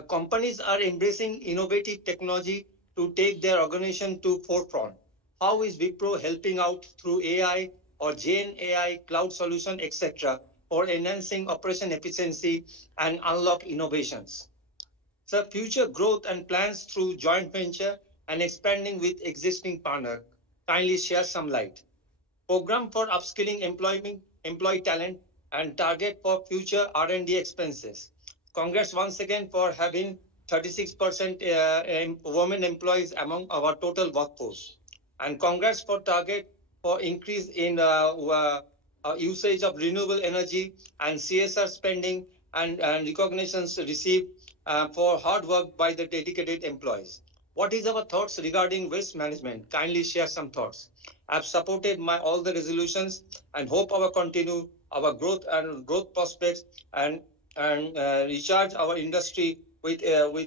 Companies are embracing innovative technology to take their organization to forefront. How is Wipro helping out through AI or Gen AI, cloud solution, etc., for enhancing operation efficiency and unlock innovations? So future growth and plans through joint venture and expanding with existing partner. Kindly share some light. Program for upskilling employee talent and target for future R&D expenses. Congrats once again for having 36% women employees among our total workforce. And congrats for target for increase in usage of renewable energy and CSR spending and recognitions received for hard work by the dedicated employees. What is our thoughts regarding waste management? Kindly share some thoughts. I've supported all the resolutions and hope our growth prospects and recharge our industry with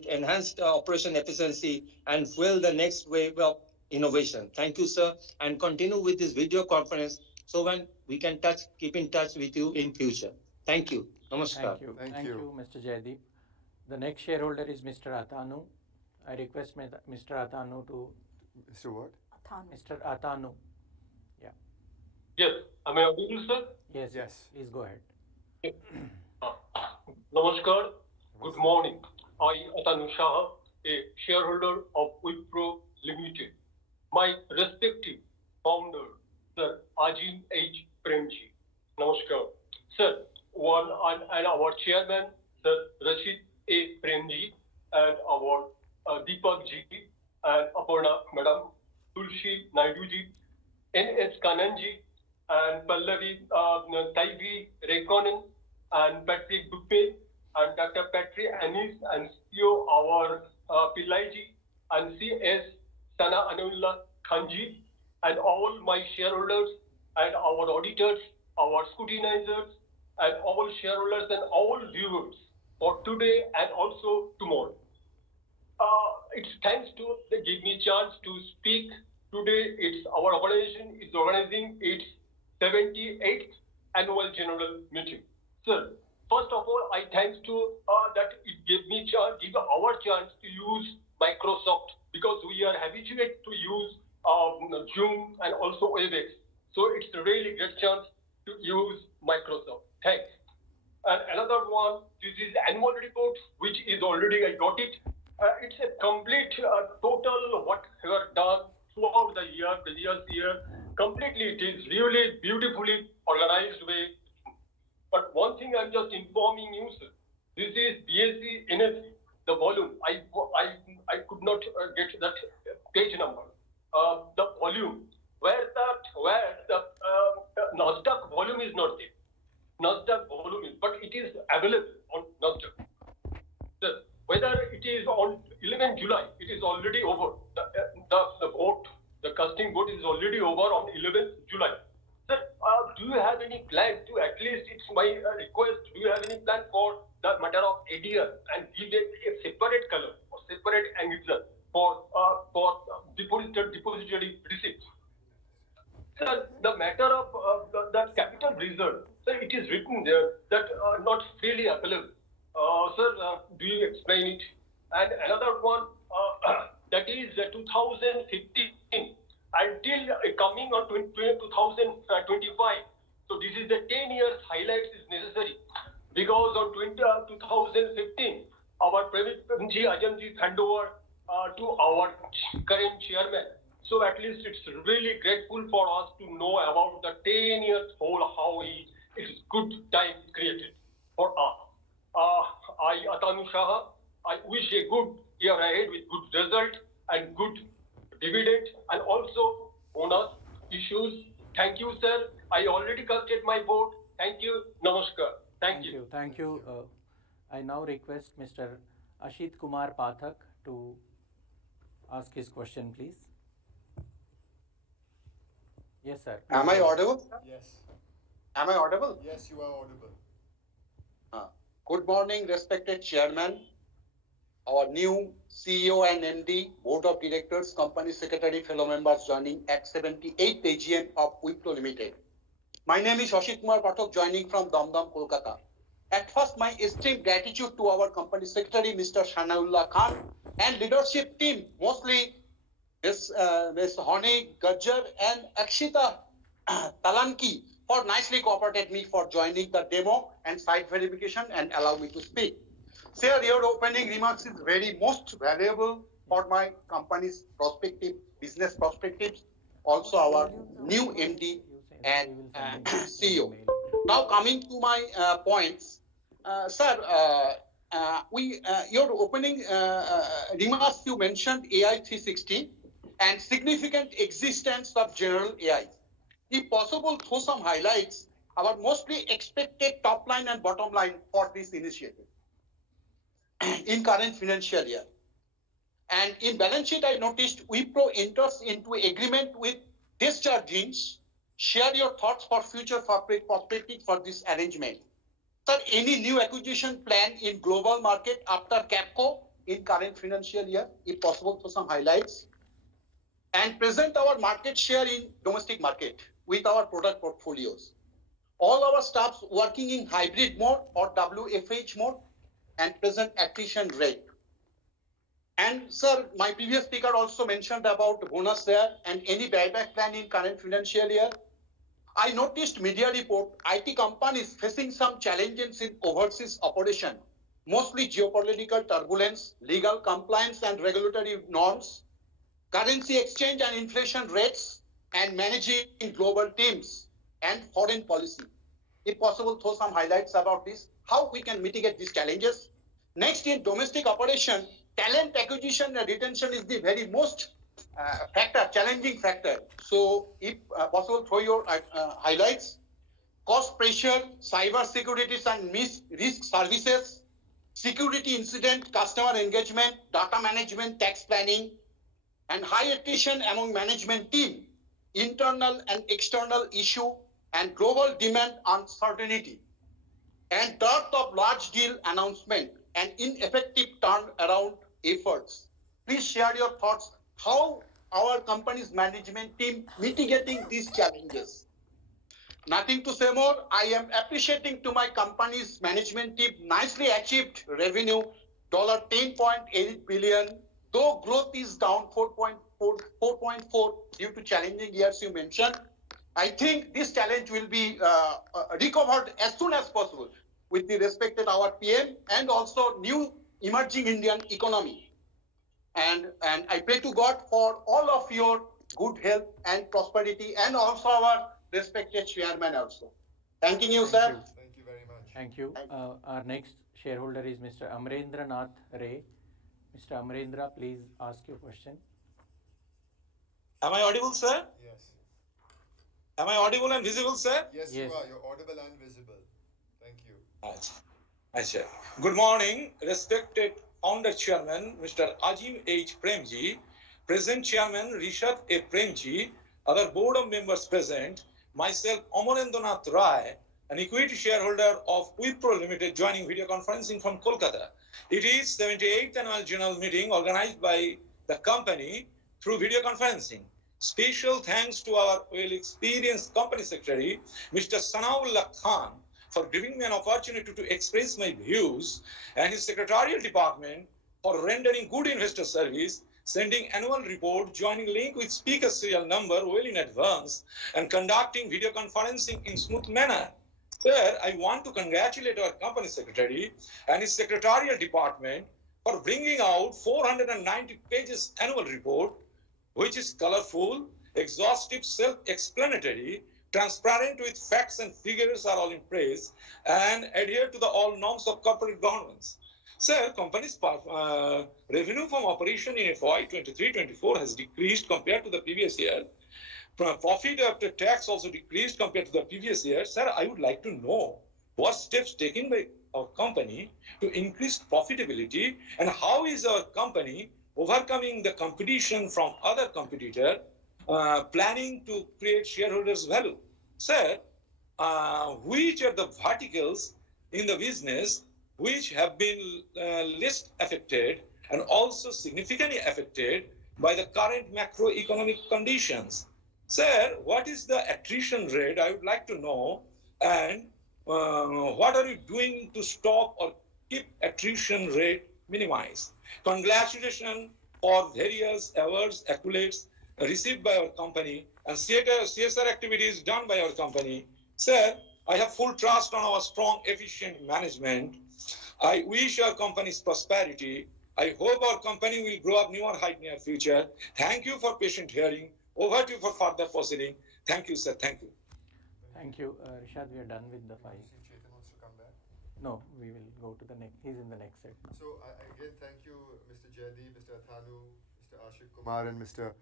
enhanced operation efficiency and fuel the next wave of innovation. Thank you, sir, and continue with this video conference so when we can keep in touch with you in future. Thank you. Namaskar. Thank you, Mr. Jaideep. The next shareholder is Mr. Atanu. I request Mr. Atanu to. Mr. What? Mr. Atanu. Yeah. Yes. Am I audible, sir? Yes. Yes. Please go ahead. Namaskar. Good morning. I, Atanu Shah, a shareholder of Wipro Limited. My respective founder, Sir Ajim H. Premji. Namaskar. Sir, and our chairman, Sir Rashid A. Premji, and our Deepak ji, and Aparna Madam, Tulsi Naidu ji, N.S. Kananji, and Pallavi Taivi Rekonen, and Patrick Dupe, and Dr. Patrick Anis, and CEO our Pillaiji, and C.S. Sana Anullah Khanji, and all my shareholders, and our auditors, our scrutinizers, and all shareholders and all viewers for today and also tomorrow. It's thanks to give me chance to speak today. It's our organization is organizing its 78th annual general meeting. Sir, first of all, I thanks to that it gave our chance to use Microsoft because we are habituated to use Zoom and also WebEx. So it's a really great chance to use Microsoft. Thanks. And another one, this is annual report, which is already I got it. It's a complete total what we have done throughout the year, previous year. Completely, it is really beautifully organized way. But one thing I'm just informing you, sir. This is BSc NSE, the volume. I could not get that page number. The volume where the Nasdaq volume is not there. Nasdaq volume is, but it is available on Nasdaq. Sir, whether it is on 11 July, it is already over. The vote, the casting vote is already over on 11th July. Sir, do you have any plan to at least, it's my request, do you have any plan for the matter of ADR and give a separate color or separate angle for depository receipts? Sir, the matter of the capital reserve, sir, it is written there that not freely available. Sir, do you explain it? And another one, that is 2015 until coming on 2025. So this is the 10 years highlights is necessary because on 2015, our Premji Ajamji hand over to our current chairman. So at least it's really grateful for us to know about the 10 years whole how it's good time created for us. I Atanu Shah, I wish a good year ahead with good result and good dividend and also bonus issues. Thank you, sir. I already casted my vote. Thank you. Namaskar. Thank you. Thank you. I now request Mr. Ashit Kumar Pathak to ask his question, please. Yes, sir. Am I audible? Yes. Am I audible? Yes, you are audible. Good morning, respected chairman, our new CEO and MD, board of directors, company secretary, fellow members joining at 78th AGM of Wipro Limited. My name is Ashit Kumar Pathak, joining from Damdam, Kolkata. At first, my esteemed gratitude to our company secretary, Mr. Shanaullah Khan, and leadership team, mostly Ms. Honi Gajjar and Akshita Talanki, for nicely cooperated me for joining the demo and site verification and allow me to speak. Sir, your opening remarks is very most valuable for my company's business perspectives, also our new MD and CEO. Now coming to my points, sir, your opening remarks, you mentioned AI 360 and significant existence of general AI. If possible, throw some highlights about mostly expected top line and bottom line for this initiative in current financial year. And in balance sheet, I noticed Wipro enters into agreement with Desjardins. Share your thoughts for future perspective for this arrangement. Sir, any new acquisition plan in global market after Capco in current financial year? If possible, throw some highlights. And present our market share in domestic market with our product portfolios. All our staffs working in hybrid mode or WFH mode and present attrition rate. And sir, my previous speaker also mentioned about bonus there and any buyback plan in current financial year. I noticed media report, IT companies facing some challenges in overseas operation, mostly geopolitical turbulence, legal compliance and regulatory norms, currency exchange and inflation rates, and managing global teams and foreign policy. If possible, throw some highlights about this, how we can mitigate these challenges. Next, in domestic operation, talent acquisition and retention is the very most challenging factor. So if possible, throw your highlights. Cost pressure, cyber securities and risk services, security incident, customer engagement, data management, tax planning, and high attrition among management team, internal and external issue, and global demand uncertainty, and dearth of large deal announcement and ineffective turnaround efforts. Please share your thoughts how our company's management team mitigating these challenges. Nothing to say more. I am appreciating to my company's management team nicely achieved revenue $10.8 billion, though growth is down 4.4 due to challenging years you mentioned. I think this challenge will be recovered as soon as possible with the respected our PM and also new emerging Indian economy. And I pray to God for all of your good health and prosperity and also our respected chairman also. Thanking you, sir. Thank you very much. Thank you. Our next shareholder is Mr. Amrendra Nath Ray. Mr. Amrendra, please ask your question. Am I audible, sir? Yes. Am I audible and visible, sir? Yes, Yes. you are. You're audible and visible. Thank you. Acha. Good morning, respected founder chairman, Mr. Ajim H. Premji, present chairman Rishabh A. Premji, other board of members present, myself Amarendra Rai, an equity shareholder of Wipro Limited, joining video conferencing from Kolkata. It is 78th annual general meeting organized by the company through video conferencing. Special thanks to our well-experienced company secretary, Mr. Sanaullah Khan, for giving me an opportunity to express my views, and his secretarial department for rendering good investor service, sending annual report, joining link with speaker serial number well in advance, and conducting video conferencing in smooth manner. Sir, I want to congratulate our company secretary and his secretarial department for bringing out 490 pages annual report, which is colorful, exhaustive, self-explanatory, transparent with facts and figures are all in place, and adhere to the all norms of corporate governance. Sir, company's revenue from operation in FY 23-24 has decreased compared to the previous year. Profit after tax also decreased compared to the previous year. Sir, I would like to know what steps taken by our company to increase profitability, and how is our company overcoming the competition from other competitor, planning to create shareholders value. Sir, which are the verticals in the business which have been least affected and also significantly affected by the current macroeconomic conditions? Sir, what is the attrition rate? I would like to know. And what are you doing to stop or keep attrition rate minimized? Congratulations for various awards, accolades received by our company and CSR activities done by our company. Sir, I have full trust on our strong, efficient management. I wish our company's prosperity. I hope our company will grow up newer height near future. Thank you for patient hearing. Over to you for further proceeding. Thank you, sir. Thank you. Thank you. Rishad, we are done with the five. Chetan wants to come back. No, we will go to the next. He's in the next set. So again, thank you, Mr. Jaydeep, Mr. Athanu, Mr. Ashik Kumar, and Mr.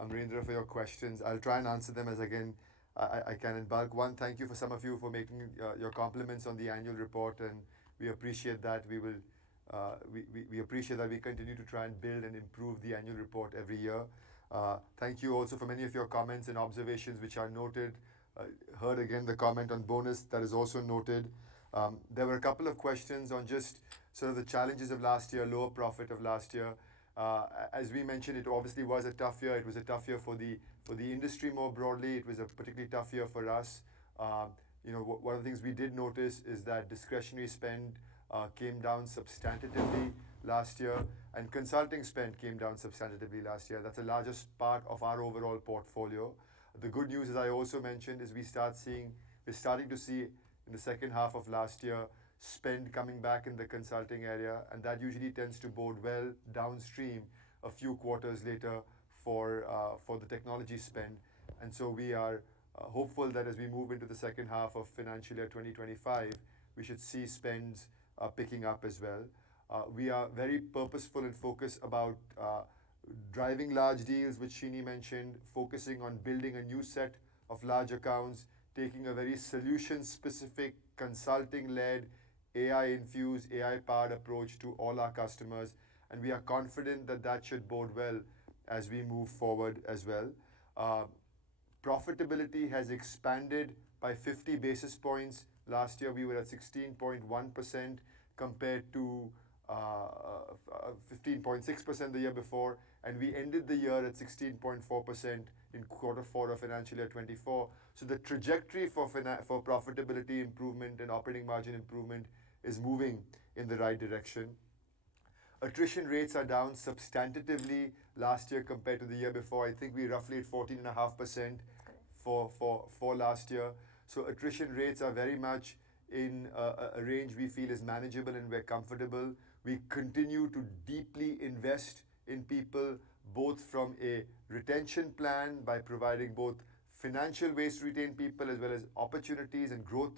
Amrendra for your questions. I'll try and answer them as again I can in bulk. One, thank you for some of you for making your compliments on the annual report, and we appreciate that. We appreciate that we continue to try and build and improve the annual report every year. Thank you also for many of your comments and observations which are noted. Heard again the comment on bonus, that is also noted. There were a couple of questions on just sort of the challenges of last year, lower profit of last year. As we mentioned, it obviously was a tough year. It was a tough year for the industry more broadly. It was a particularly tough year for us. One of the things we did notice is that discretionary spend came down substantively last year, and consulting spend came down substantively last year. That's the largest part of our overall portfolio. The good news, as I also mentioned, is we're starting to see in the second half of last year spend coming back in the consulting area, and that usually tends to bode well downstream a few quarters later for the technology spend. And so we are hopeful that as we move into the second half of financial year 2025, we should see spends picking up as well. We are very purposeful and focused about driving large deals, which Srini mentioned, focusing on building a new set of large accounts, taking a very solution-specific, consulting-led, AI-infused, AI-powered approach to all our customers. And we are confident that that should bode well as we move forward as well. Profitability has expanded by 50 basis points. Last year, we were at 16.1% compared to 15.6% the year before, and we ended the year at 16.4% in quarter 4 of financial year 24. So the trajectory for profitability improvement and operating margin improvement is moving in the right direction. Attrition rates are down substantively last year compared to the year before. I think we're roughly at 14.5% for last year. So attrition rates are very much in a range we feel is manageable and we're comfortable. We continue to deeply invest in people, both from a retention plan by providing both financial ways to retain people as well as opportunities and growth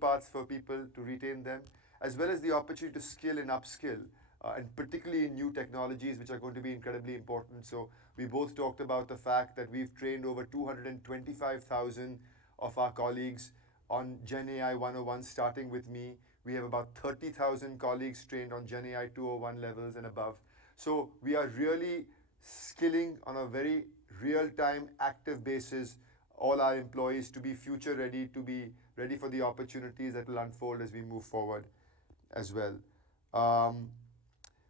paths for people to retain them, as well as the opportunity to skill and upskill, and particularly in new technologies, which are going to be incredibly important. So we both talked about the fact that we've trained over 225,000 of our colleagues on Gen AI 101, starting with me. We have about 30,000 colleagues trained on Gen AI 201 levels and above. So we are really skilling on a very real-time, active basis all our employees to be future ready, to be ready for the opportunities that will unfold as we move forward as well.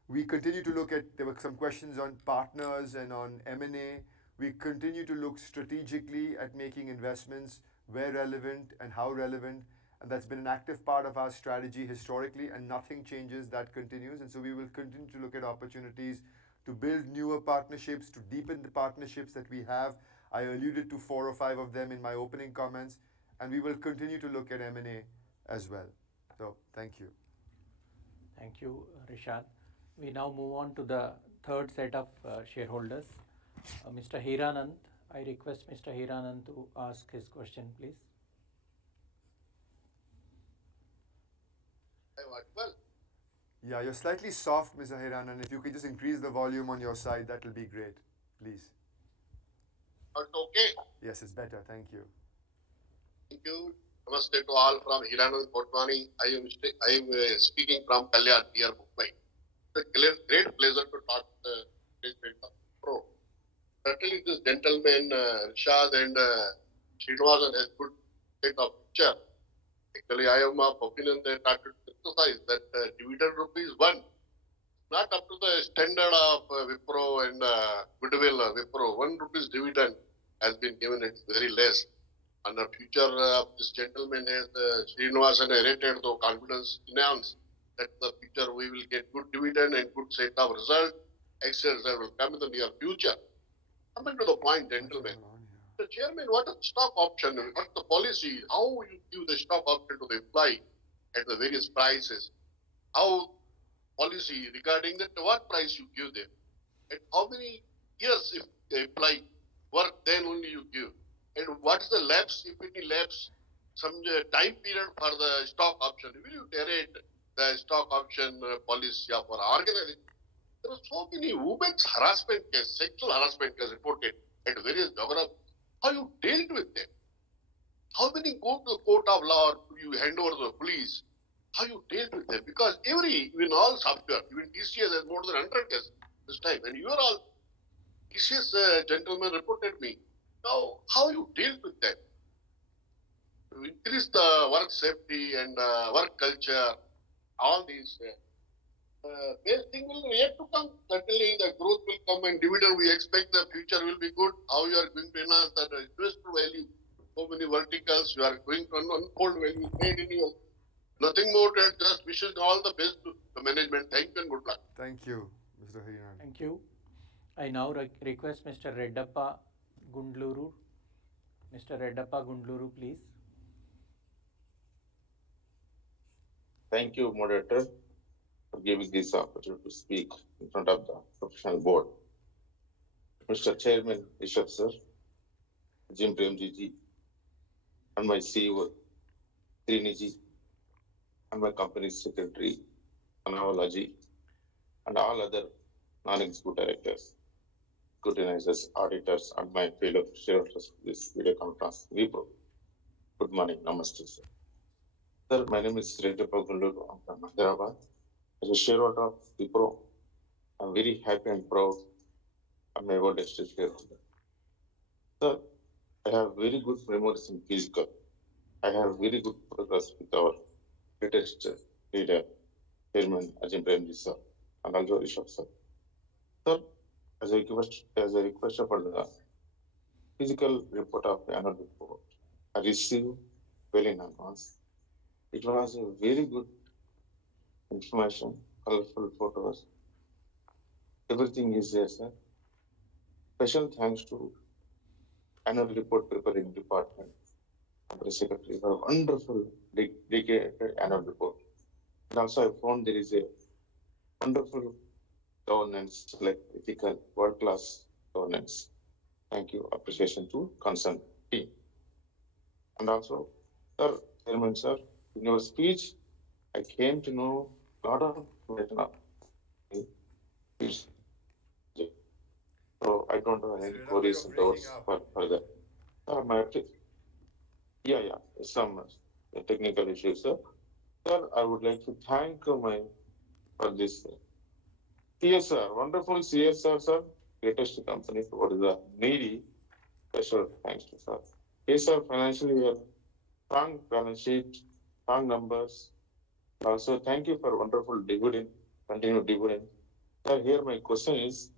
We continue to look at, there were some questions on partners and on M&A. We continue to look strategically at making investments where relevant and how relevant. And that's been an active part of our strategy historically, and nothing changes, that continues. And so we will continue to look at opportunities to build newer partnerships, to deepen the partnerships that we have. I alluded to 4 or 5 of them in my opening comments, and we will continue to look at M&A as well. So, thank you. Thank you, Rishad. We now move on to the third set of shareholders. Mr. Hiranand, I request Mr. Hiranand to ask his question, please. Well, Yeah, you're slightly soft, Mr. Hiranand. If you could just increase the volume on your side, that will be great, please. okay. Yes, it's better. Thank you. Thank you. Namaste to all from Hiranand Kotwani. I am speaking from Kalyan, near Mumbai. It's a great pleasure to talk to the president of Wipro. Certainly, this gentleman, Rishad and Srinivasan, has good state of picture. Actually, I am of opinion that I should emphasize that dividend ₹1, not up to the standard of Wipro and goodwill Wipro. ₹1 dividend has been given. It's very less. And the future of this gentleman has Srinivasan narrated the confidence announced that the future we will get good dividend and good set of result. Excellent result will come in the near future. Coming to the point, gentlemen. The chairman, what is stock option? What's the policy? How you give the stock option to the employee at the various prices? How policy regarding that? What price you give them? And how many years if the employee work, then only you give? And what is the lapse, if any lapse, some time period for the stock option? Will you narrate the stock option policy of our organization? There are so many women's harassment cases, sexual harassment cases reported at various geographies. How you dealt with them? How many go to the court of law or you hand over to the police? How you dealt with them? Because even all software, even TCS has more than 100 cases this time. And you are all, TCS gentleman reported me. Now, how you deal with that? To increase the work safety and work culture, all these best thing will yet to come. Certainly, the growth will come and dividend. We expect the future will be good. How you are going to enhance that investor value? So many verticals you are going to unfold value made in you. Nothing more than just wishing all the best to the management. Thank you and good luck. Thank you, Mr. Hiran. Thank you. I now request Mr. Reddappa Gundluru. Mr. Reddappa Gundluru, please. Thank you, moderator, for giving this opportunity to speak in front of the professional board. Mr. Chairman, Rishabh sir, Jim Premji ji, and my CEO, Trini ji, and my company secretary, Anavala ji, and all other non-executive directors, scrutinizers, auditors, and my fellow shareholders for this video conference, Wipro. Good morning, namaste, sir. Sir, my name is Reddappa Gundluru. I'm from Hyderabad. As a shareholder of Wipro, I'm very happy and proud I'm a listed shareholder. Sir, I have very good memories in physical. I have very good progress with our latest leader, Chairman Ajim Premji sir, and also Rishabh sir. Sir, as a request for the physical report of the annual report, I received well in advance. It was a very good information, colorful photos. Everything is there, sir. Special thanks to annual report preparing department, company secretary for a wonderful dedicated annual report. And also I found there is a wonderful governance, like ethical, world-class governance. Thank you, appreciation to concerned team. And also, sir, Chairman sir, in your speech, I came to know a lot of information of this. So I don't have any queries and doubts for further. Some technical issues, sir. Sir, I would like to thank for this CSR, wonderful CSR, sir. Greatest company for the needy. Special thanks to sir. CSR financial year, strong balance sheet, strong numbers. Also, thank you for wonderful dividend, continued dividend. Sir, here my question is,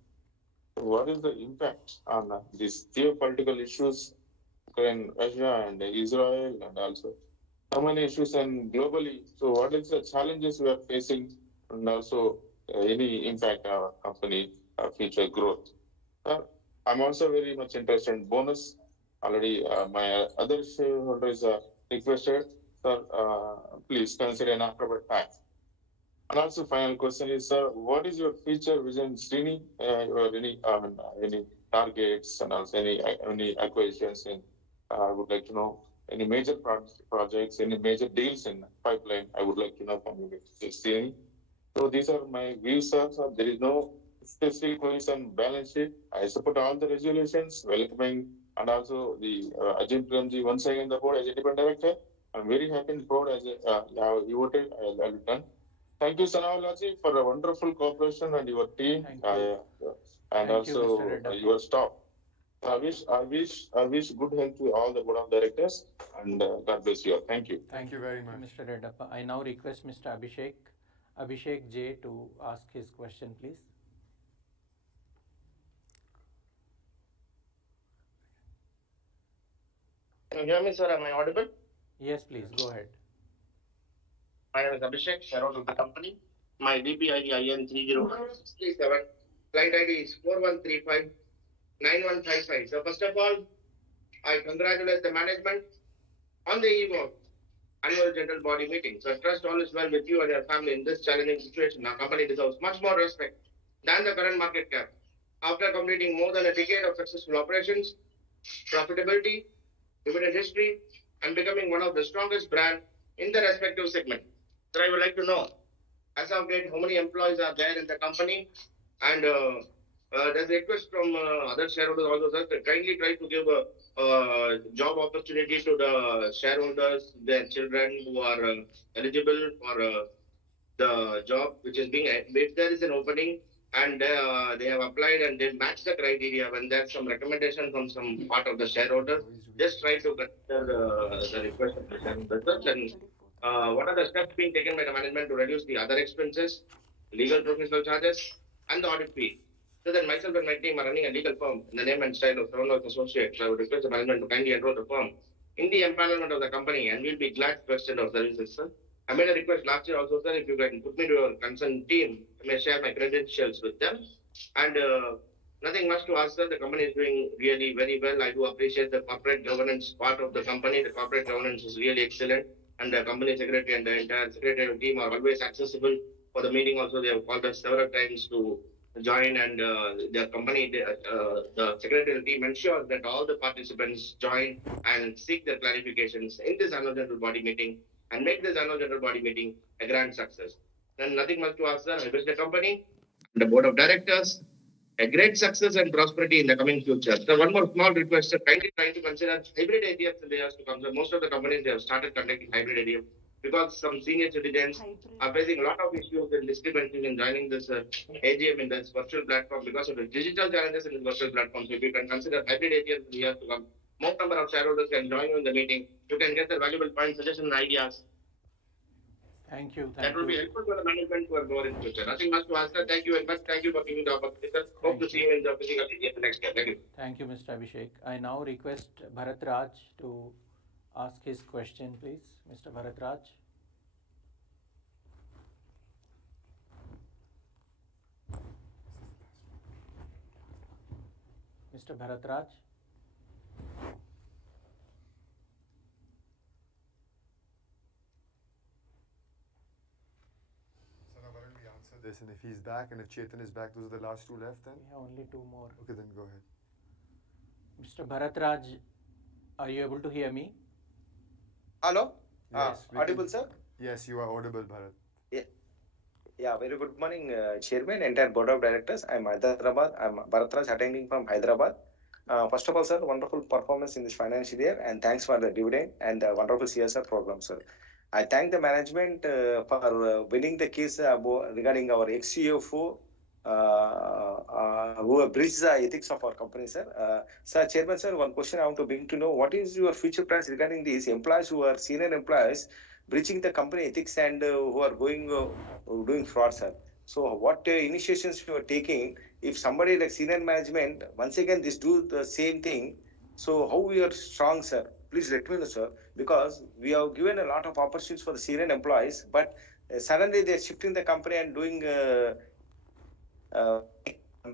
what is the impact on these geopolitical issues, Ukraine, Russia, and Israel, and also so many issues and globally? So, what is the challenges we are facing, and also any impact on our company future growth? I'm also very much interested in bonus. Already, my other shareholders are requested. Sir, please consider an appropriate time. And also, final question is, sir, what is your future vision, Srini? Or any targets and also any acquisitions? And I would like to know any major projects, any major deals in pipeline. I would like to know from you, Srini. So these are my views, sir. So there is no specific views on balance sheet. I support all the resolutions, welcoming, and also the Ajim Premji once again the board as independent director. I'm very happy in board as you voted. I'll done. Thank you, Sanawalaji, for a wonderful cooperation and your team, and Thank also you, Mr. Redappa. your staff. I wish good health to all the board of directors, and God bless you all. Thank you. Thank you very much. Mr. Redappa. I now request Mr. Abhishek J to ask his question, please. Can you hear me, sir? Am I audible? Yes, please, go ahead. My name is Abhishek, shareholder of the company. My BPID IN 30637. Client ID is 4135-9155. So first of all, I congratulate the management on the eve of annual general body meeting. So I trust all is well with you and your family in this challenging situation. Our company deserves much more respect than the current market cap. After completing more than a decade of successful operations, profitability, dividend history, and becoming one of the strongest brands in the respective segment. So I would like to know, as of date, how many employees are there in the company, and there's a request from other shareholders also, sir, to kindly try to give a job opportunity to the shareholders, their children who are eligible for the job, which is being, if there is an opening and they have applied and they match the criteria, when there's some recommendation from some part of the shareholder, just try to consider the request of the shareholders. And what are the steps being taken by the management to reduce the other expenses, legal professional charges, and the audit fee? So then myself and my team are running a legal firm in the name and style of Toronto Associates. So I would request the management to kindly enroll the firm in the empanelment of the company, and we'll be glad to extend our services, sir. I made a request last year also, sir, if you can put me to your concerned team, I may share my credentials with them. And nothing much to ask, sir. The company is doing really very well. I do appreciate the corporate governance part of the company. The corporate governance is really excellent. And the company secretary and the entire secretarial team are always accessible for the meeting. Also, they have called us several times to join, and the company, the secretarial team ensures that all the participants join and seek their clarifications in this annual general body meeting and make this annual general body meeting a grand success. Then nothing much to ask, sir. I wish the company, the board of directors, a great success and prosperity in the coming future. So one more small request, sir, kindly trying to consider hybrid AGMs in the years to come. So most of the companies, they have started conducting hybrid AGM because some senior citizens are facing a lot of issues and discrepancies in joining this AGM in this virtual platform because of the digital challenges in this virtual platform. So if you can consider hybrid AGMs in the years to come, more number of shareholders can join you in the meeting. You can get the valuable points, suggestions, and ideas. Thank you. That will be helpful for the management to more in future. Nothing much to ask, sir. Thank you very much. Thank you for giving the opportunity, sir. Hope to see you in the physical AGM next year. Thank you. Thank you, Mr. Abhishek. I now request Bharat Raj to ask his question, please. Mr. Bharat Raj. Mr. Bharat Raj. This, and if he's back and if Chetan is back, those are the last two left then? We have only two more. Okay, then go ahead. Mr. Bharat Raj, are you able to hear me? Hello? Yes, audible, sir? Yes, you are audible, Bharat. Yeah, very good morning, Chairman, entire Board of Directors. I'm Hyderabad. I'm Bharat Raj, attending from Hyderabad. First of all, sir, wonderful performance in this financial year, and thanks for the dividend and the wonderful CSR program, sir. I thank the management for winning the case regarding our ex-CFO who have breached the ethics of our company, sir. Sir, Chairman, sir, one question I want to bring to know, what is your future plans regarding these employees who are senior employees breaching the company ethics and who are doing fraud, sir? So what initiations you are taking? If somebody like senior management, once again, this do the same thing. So how we are strong, sir? Please let me know, sir, because we have given a lot of opportunities for the senior employees, but suddenly they're shifting the company and doing uh,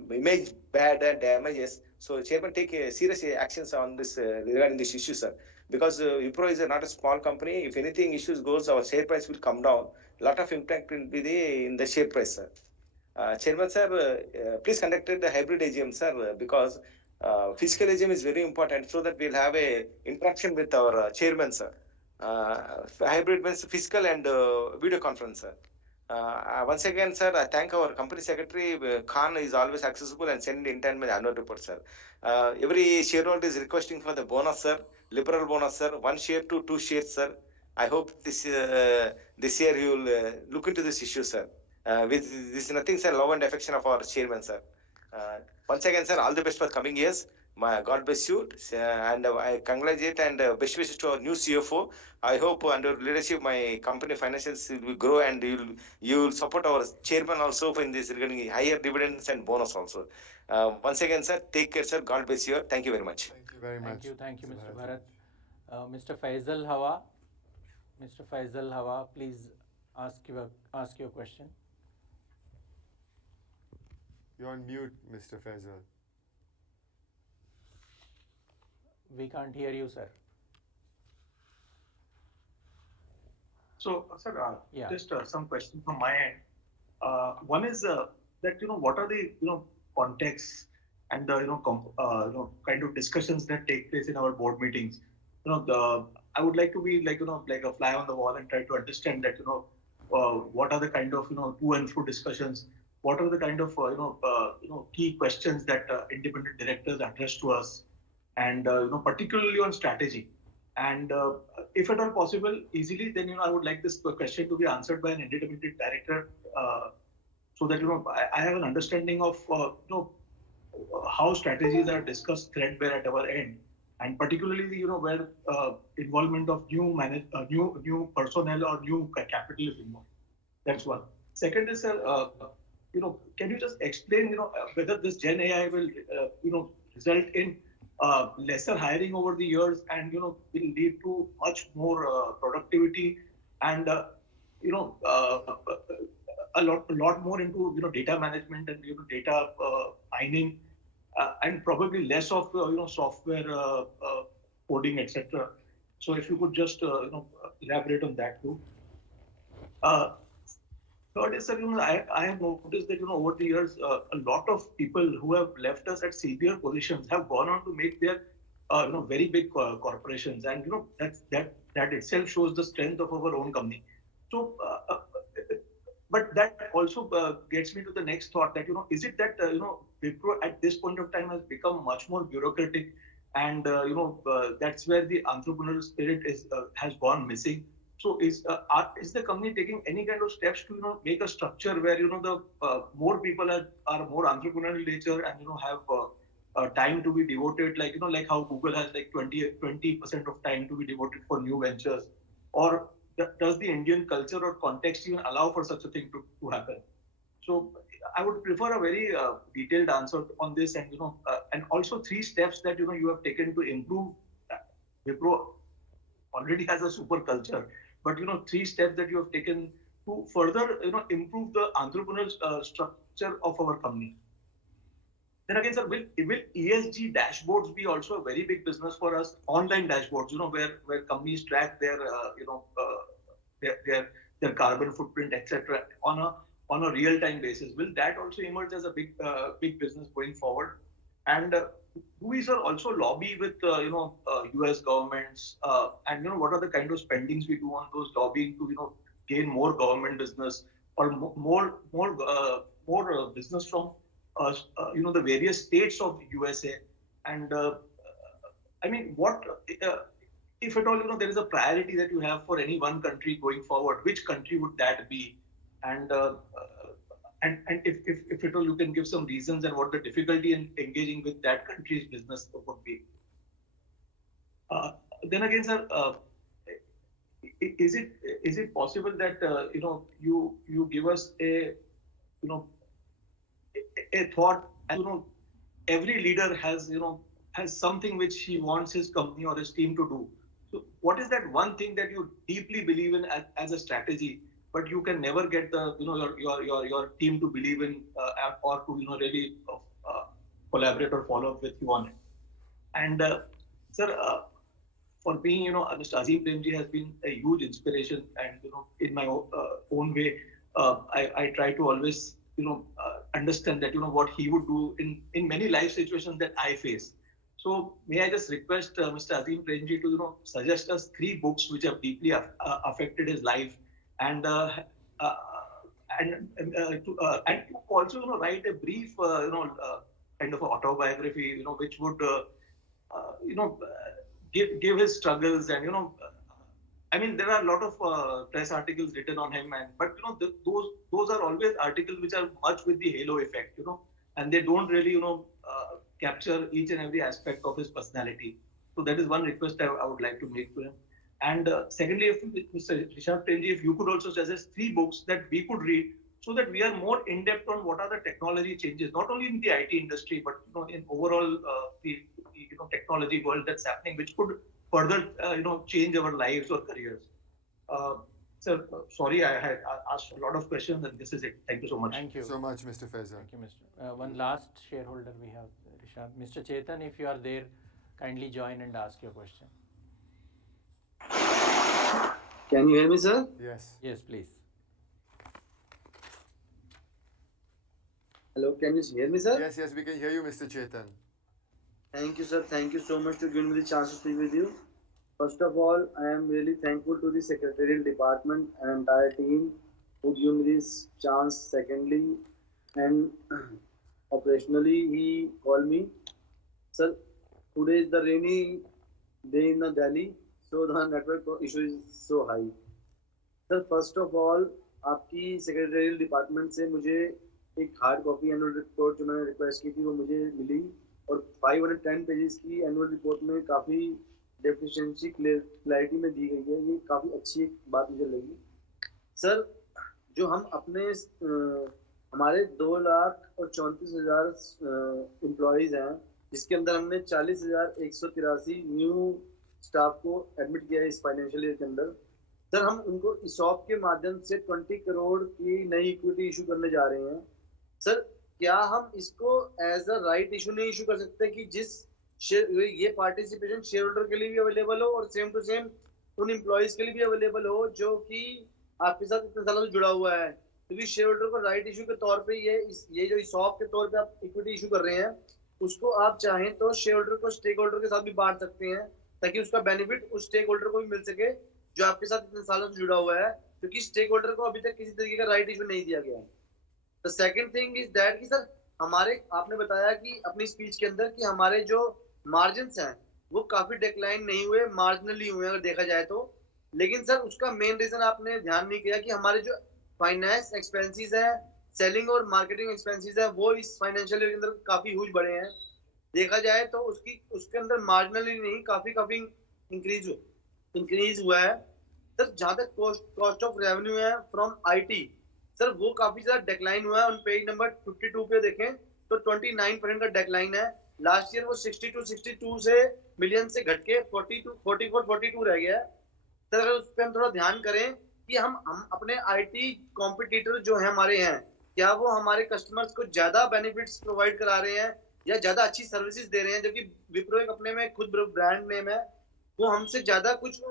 image bad and damages. So chairman take serious actions on this regarding this issue, sir, because Wipro is not a small company. If anything issues goes, our share price will come down. Lot of impact will be in the share price, sir. Chairman, sir, please conduct the hybrid AGM, sir, because physical AGM is very important so that we'll have a interaction with our chairman, sir. Hybrid means physical and video conference, sir. Once again, sir, I thank our company secretary. Khan is always accessible and send in time annual report, sir. Every shareholder is requesting for the bonus, sir, liberal bonus, sir, 1 share to 2 shares, sir. I hope this year you will look into this issue, sir. With this nothing, sir, love and affection of our chairman, sir. Once again, sir, all the best for coming years. God bless you, and I congratulate and best wishes to our new CFO. I hope under leadership my company financials will grow and you will support our chairman also in this regarding higher dividends and bonus also. Once again, sir, take care, sir. God bless you. Thank you very much. Thank you very much. Thank you, Mr. Bharat. Mr. Faisal Hawa. Mr. Faisal Hawa, please ask your question. You're on mute, Mr. Faisal. We can't hear you, sir. So, sir, Yeah. just some questions from my end. One is that what are the contexts and the kind of discussions that take place in our board meetings. I would like to be like a fly on the wall and try to understand that what are the kind of to and fro discussions. What are the kind of key questions that independent directors address to us, and particularly on strategy. And if at all possible, easily, then I would like this question to be answered by an independent director, so that I have an understanding of how strategies are discussed threadbare at our end, and particularly where involvement of new personnel or new capital is involved. That's one. Second is, can you just explain whether this Gen AI will result in lesser hiring over the years and will lead to much more productivity and a lot more into data management and data mining and probably less of software coding, etc. So if you could just elaborate on that too. Third is, sir, I have noticed that over the years, a lot of people who have left us at senior positions have gone on to make their very big corporations, and that itself shows the strength of our own company. So, but that also gets me to the next thought that is it that Wipro at this point of time has become much more bureaucratic, and that's where the entrepreneurial spirit has gone missing. So is the company taking any kind of steps to make a structure where the more people are more entrepreneurial nature and have time to be devoted, like how Google has like 20% of time to be devoted for new ventures, or does the Indian culture or context even allow for such a thing to happen? So I would prefer a very detailed answer on this, and and also 3 steps that you have taken to improve. Wipro already has a super culture, but 3 steps that you have taken to further improve the entrepreneurial structure of our company. Then again, sir, will ESG dashboards be also a very big business for us? Online dashboards, where companies track their their carbon footprint, etc. on a real time basis. Will that also emerge as a big business going forward? And do we, sir, also lobby with US governments, and what are the kind of spendings we do on those lobbying to gain more government business or more business from the various states of USA? And I mean, what if at all there is a priority that you have for any one country going forward? Which country would that be? And if at all you can give some reasons and what the difficulty in engaging with that country's business would be. Then again, sir, is it possible that you give us a a thought, and every leader has something which he wants his company or his team to do. So what is that one thing that you deeply believe in as a strategy, but you can never get the your team to believe in or to really collaborate or follow up with you on it? And sir, for me, Mr. Azim Premji has been a huge inspiration, and in my own way, I try to always understand that what he would do in many life situations that I face. So may I just request Mr. Azim Premji to suggest us 3 books which have deeply affected his life, and to also write a brief kind of autobiography which would give his struggles, and I mean, there are a lot of press articles written on him, but those are always articles which are much with the halo effect, and they don't really capture each and every aspect of his personality. So that is one request I would like to make to him. And secondly, if Mr. Rishad Premji, if you could also suggest 3 books that we could read, so that we are more in depth on what are the technology changes, not only in the IT industry, but in overall the technology world that's happening, which could further change our lives or careers. Sir, sorry, I had asked a lot of questions, and this is it. Thank you so much. Thank you so much, Mr. Faisal. Thank you, Mr. One last shareholder we have, Rishad. Mr. Chetan, if you are there, kindly join and ask your question. Can you hear me, sir? Yes. Yes, please. Hello, can you hear me, sir? Yes, we can hear you, Mr. Chetan. Thank you, sir. Thank you so much to giving me the chance to speak with you. First of all, I am really thankful to the secretarial department and entire team who gave me this chance. Secondly, and operationally, he called me. Sir, today is the rainy day in Delhi, so the network issue is so high. Sir, first of all, आपकी secretarial department से मुझे एक hard copy annual report जो मैंने request की थी वो मुझे मिली, और 510 पेजेस की एनुअल रिपोर्ट में काफ़ी डेफिशिएंसी क्लैरिटी में दी गई है। ये काफ़ी अच्छी बात मुझे लगी। सर, जो हम अपने हमारे 2,34,000 एम्प्लॉयज़ हैं, जिसके अंदर हमने 40,183 न्यू स्टाफ को एडमिट किया है इस फाइनेंशियल ईयर के अंदर। सर, हम उनको ESOP के माध्यम से 20 करोड़ की नई इक्विटी इशू करने जा रहे हैं। सर, क्या हम इसको एज अ राइट इशू नहीं इशू कर सकते कि जिस ये पार्टिसिपेशन शेयर होल्डर के लिए भी अवेलेबल हो और सेम टू सेम उन एम्प्लॉयज के लिए भी अवेलेबल हो जो कि आपके साथ इतने सालों से जुड़ा हुआ है? क्योंकि शेयर होल्डर को राइट इशू के तौर पे ये जो ESOP के तौर पे आप इक्विटी इशू कर रहे हैं, उसको आप चाहें तो शेयर होल्डर को स्टेक होल्डर के साथ भी बांट सकते हैं, ताकि उसका बेनिफिट उस स्टेक होल्डर को भी मिल सके जो आपके साथ इतने सालों से जुड़ा हुआ है, क्योंकि स्टेक होल्डर को अभी तक किसी तरीके का राइट इशू नहीं दिया गया है। The second thing is that कि सर, हमारे आपने बताया कि अपनी स्पीच के अंदर कि हमारे जो मार्जिन्स हैं वो काफी डिक्लाइन नहीं हुए, मार्जिनली हुए अगर देखा जाए तो। लेकिन सर, उसका मेन रीजन आपने ध्यान नहीं किया कि हमारे जो फाइनेंस एक्सपेंसेस हैं, सेलिंग और मार्केटिंग एक्सपेंसेस हैं, वो इस फाइनेंशियल ईयर के अंदर काफी ह्यूज बढ़े हैं। देखा जाए तो उसके अंदर मार्जिनली नहीं, काफी इंक्रीज हुआ है। सर, जहाँ तक कॉस्ट ऑफ रेवेन्यू है फ्रॉम IT, सर वो काफी ज्यादा डिक्लाइन हुआ है। ऑन पेज नंबर 52 पे देखें तो 29% का डिक्लाइन है। लास्ट ईयर वो 62 से मिलियन से घट के 42 रह गया है। सर, अगर उस पर हम थोड़ा ध्यान करें कि हम अपने IT कॉम्पिटिटर जो है हमारे हैं, क्या वो हमारे कस्टमर्स को ज्यादा बेनिफिट्स प्रोवाइड करा रहे हैं या ज्यादा अच्छी सर्विसेज दे रहे हैं? जबकि विप्रो एक अपने में खुद ब्रांड नेम है, वो हमसे ज्यादा कुछ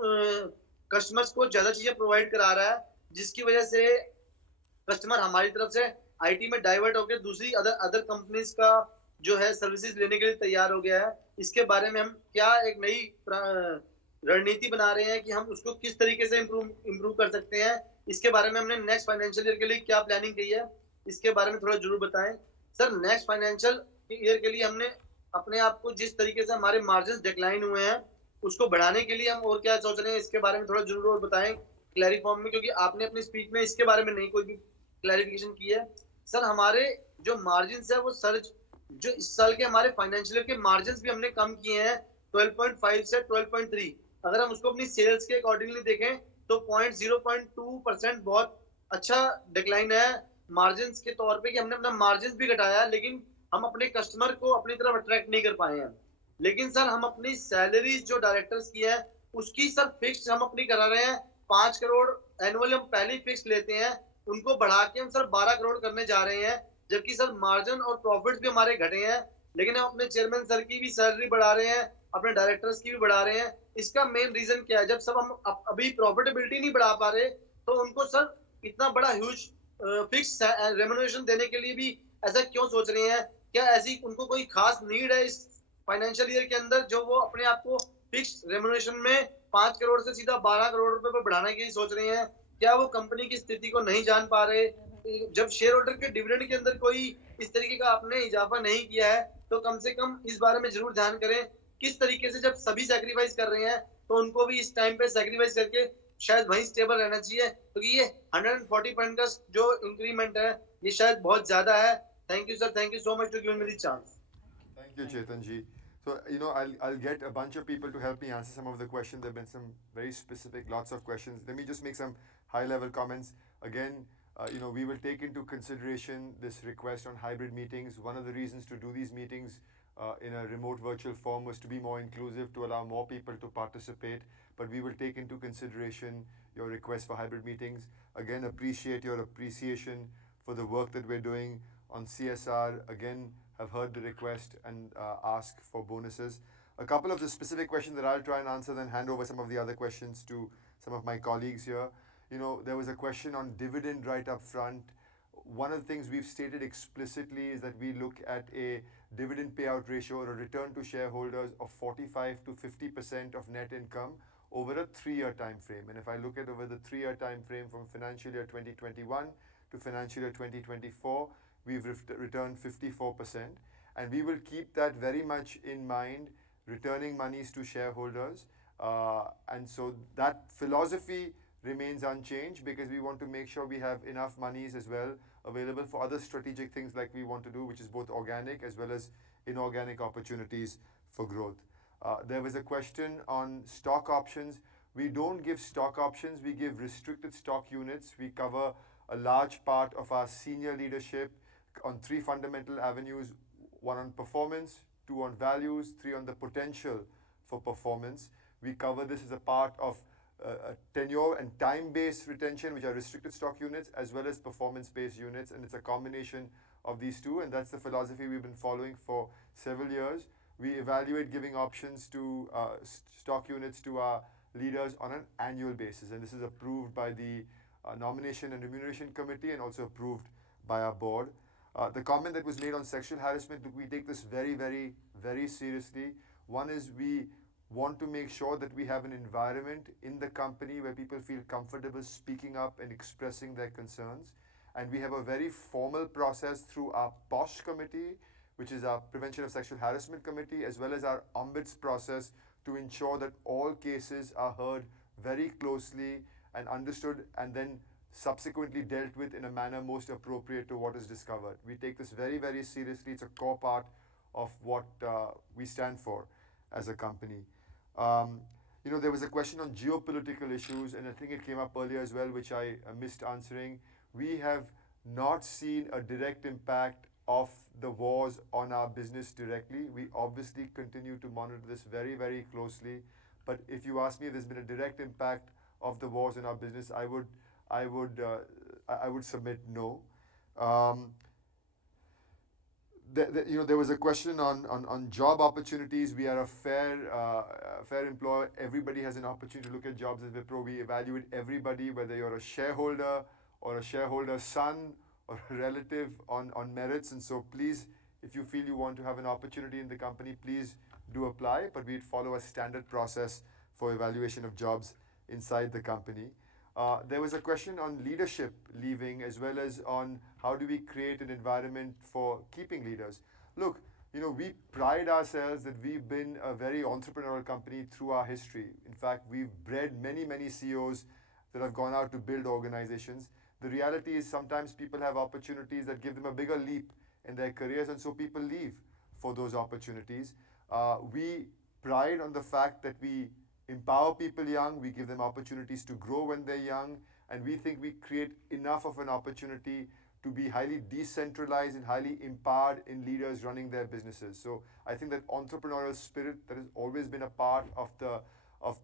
कस्टमर्स को ज्यादा चीजें प्रोवाइड करा रहा है, जिसकी वजह से कस्टमर हमारी तरफ से IT में डाइवर्ट होकर दूसरी अदर कंपनीज का जो है सर्विसेज लेने के लिए तैयार हो गया है। इसके बारे में हम क्या एक नई रणनीति बना रहे हैं कि हम उसको किस तरीके से इम्प्रूव कर सकते हैं? इसके बारे में हमने नेक्स्ट फाइनेंशियल ईयर के लिए क्या प्लानिंग की है, इसके बारे में थोड़ा जरूर बताएं। सर, नेक्स्ट फाइनेंशियल ईयर के लिए हमने अपने आप को जिस तरीके से हमारे मार्जिन डिक्लाइन हुए हैं उसको बढ़ाने के लिए हम और क्या सोच रहे हैं, इसके बारे में थोड़ा जरूर और बताएं क्लैरिटी फॉर्म में, क्योंकि आपने अपनी स्पीच में इसके बारे में नहीं कोई भी क्लैरिफिकेशन की है। सर, हमारे जो मार्जिन है वो सर्ज जो इस साल के हमारे फाइनेंशियल ईयर के मार्जिन भी हमने कम किए हैं 12.5 से 12.3। अगर हम उसको अपनी सेल्स के अकॉर्डिंगली देखें तो 0.2% बहुत अच्छा डिक्लाइन है मार्जिन के तौर पे कि हमने अपना मार्जिन भी घटाया, लेकिन हम अपने कस्टमर को अपनी तरफ अट्रैक्ट नहीं कर पाए हैं। लेकिन सर हम अपनी सैलरी जो डायरेक्टर्स की है उसकी सर फिक्स हम अपनी करा रहे हैं। 5 करोड़ एनुअल हम पहले फिक्स लेते हैं, उनको बढ़ा के हम सर 12 करोड़ करने जा रहे हैं, जबकि सर मार्जिन और प्रॉफिट्स भी हमारे घटे हैं। लेकिन हम अपने चेयरमैन सर की भी सैलरी बढ़ा रहे हैं, अपने डायरेक्टर्स की भी बढ़ा रहे हैं। इसका मेन रीजन क्या है? जब सब हम अभी प्रॉफिटेबिलिटी नहीं बढ़ा पा रहे, तो उनको सर इतना बड़ा ह्यूज फिक्स रेम्युनरेशन देने के लिए भी ऐसा क्यों सोच रहे हैं? क्या ऐसी उनको कोई खास नीड है इस फाइनेंशियल ईयर के अंदर जो वो अपने आप को फिक्स रेम्युनरेशन में 5 करोड़ से सीधा 12 करोड़ रुपए पर बढ़ाने की सोच रहे हैं? क्या वो कंपनी की स्थिति को नहीं जान पा रहे? जब शेयर होल्डर के डिविडेंड के अंदर कोई इस तरीके का आपने इजाफा नहीं किया है, तो कम से कम इस बारे में जरूर ध्यान करें। किस तरीके से जब सभी सैक्रिफाइस कर रहे हैं, तो उनको भी इस टाइम पे सैक्रिफाइस करके शायद वहीं स्टेबल रहना चाहिए, क्योंकि ये 140 पॉइंट का जो इंक्रीमेंट है ये शायद बहुत ज्यादा है। Thank you sir, thank you so much to give me the chance. Thank you, Chetan ji. So, I'll get a bunch of people to help me answer some of the questions. There have been some very specific, lots of questions. Let me just make some high-level comments. Again, we will take into consideration this request on hybrid meetings. One of the reasons to do these meetings in a remote virtual form was to be more inclusive, to allow more people to participate. But we will take into consideration your request for hybrid meetings. Again, appreciate your appreciation for the work that we're doing on CSR. Again, have heard the request and ask for bonuses. A couple of the specific questions that I'll try and answer, then hand over some of the other questions to some of my colleagues here. There was a question on dividend right up front. One of the things we've stated explicitly is that we look at a dividend payout ratio or a return to shareholders of 45 to 50% of net income over a 3-year time frame. And if I look at over the 3-year time frame from financial year 2021 to financial year 2024, we've returned 54%, and we will keep that very much in mind, returning monies to shareholders. And so that philosophy remains unchanged, because we want to make sure we have enough monies as well available for other strategic things like we want to do, which is both organic as well as inorganic opportunities for growth. There was a question on stock options. We don't give stock options, we give restricted stock units. We cover a large part of our senior leadership on 3 fundamental avenues: 1 on performance, 2 on values, 3 on the potential for performance. We cover this as a part of tenure and time-based retention, which are restricted stock units, as well as performance-based units, and it's a combination of these two, and that's the philosophy we've been following for several years. We evaluate giving options to stock units to our leaders on an annual basis, and this is approved by the Nomination and Remuneration Committee and also approved by our board. The comment that was made on sexual harassment, we take this very, very, very seriously. One is we want to make sure that we have an environment in the company where people feel comfortable speaking up and expressing their concerns. And we have a very formal process through our POSH committee, which is our Prevention of Sexual Harassment Committee, as well as our ombuds process, to ensure that all cases are heard very closely and understood, and then subsequently dealt with in a manner most appropriate to what is discovered. We take this very, very seriously. It's a core part of what we stand for as a company. There was a question on geopolitical issues, and I think it came up earlier as well, which I missed answering. We have not seen a direct impact of the wars on our business directly. We obviously continue to monitor this very, very closely. But if you ask me if there's been a direct impact of the wars in our business, I would submit no. There was a question on job opportunities. We are a fair employer. Everybody has an opportunity to look at jobs at Wipro. We evaluate everybody, whether you're a shareholder or a shareholder's son or a relative, on merits. And so please, if you feel you want to have an opportunity in the company, please do apply. But we'd follow a standard process for evaluation of jobs inside the company. There was a question on leadership leaving, as well as on how do we create an environment for keeping leaders. Look, we pride ourselves that we've been a very entrepreneurial company through our history. In fact, we've bred many, many CEOs that have gone out to build organizations. The reality is sometimes people have opportunities that give them a bigger leap in their careers, and so people leave for those opportunities. We pride on the fact that we empower people young, we give them opportunities to grow when they're young, and we think we create enough of an opportunity to be highly decentralized and highly empowered in leaders running their businesses. So I think that entrepreneurial spirit that has always been a part of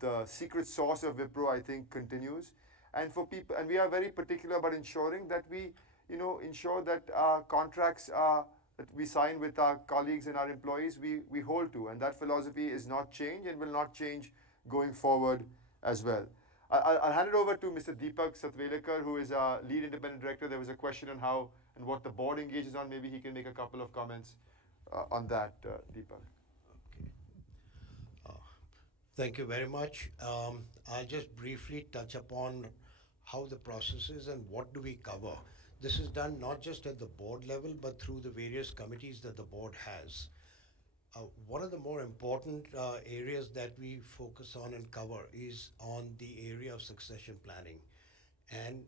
the secret sauce of Wipro, I think, continues. And for people, and we are very particular about ensuring that we, ensure that our contracts that we sign with our colleagues and our employees, we hold to. And that philosophy is not changed and will not change going forward as well. I'll hand it over to Mr. Deepak Satvelekar, who is our lead independent director. There was a question on how and what the board engages on. Maybe he can make a couple of comments on that, Deepak. Thank you very much. I'll just briefly touch upon how the process is and what do we cover. This is done not just at the board level, but through the various committees that the board has. One of the more important areas that we focus on and cover is on the area of succession planning. And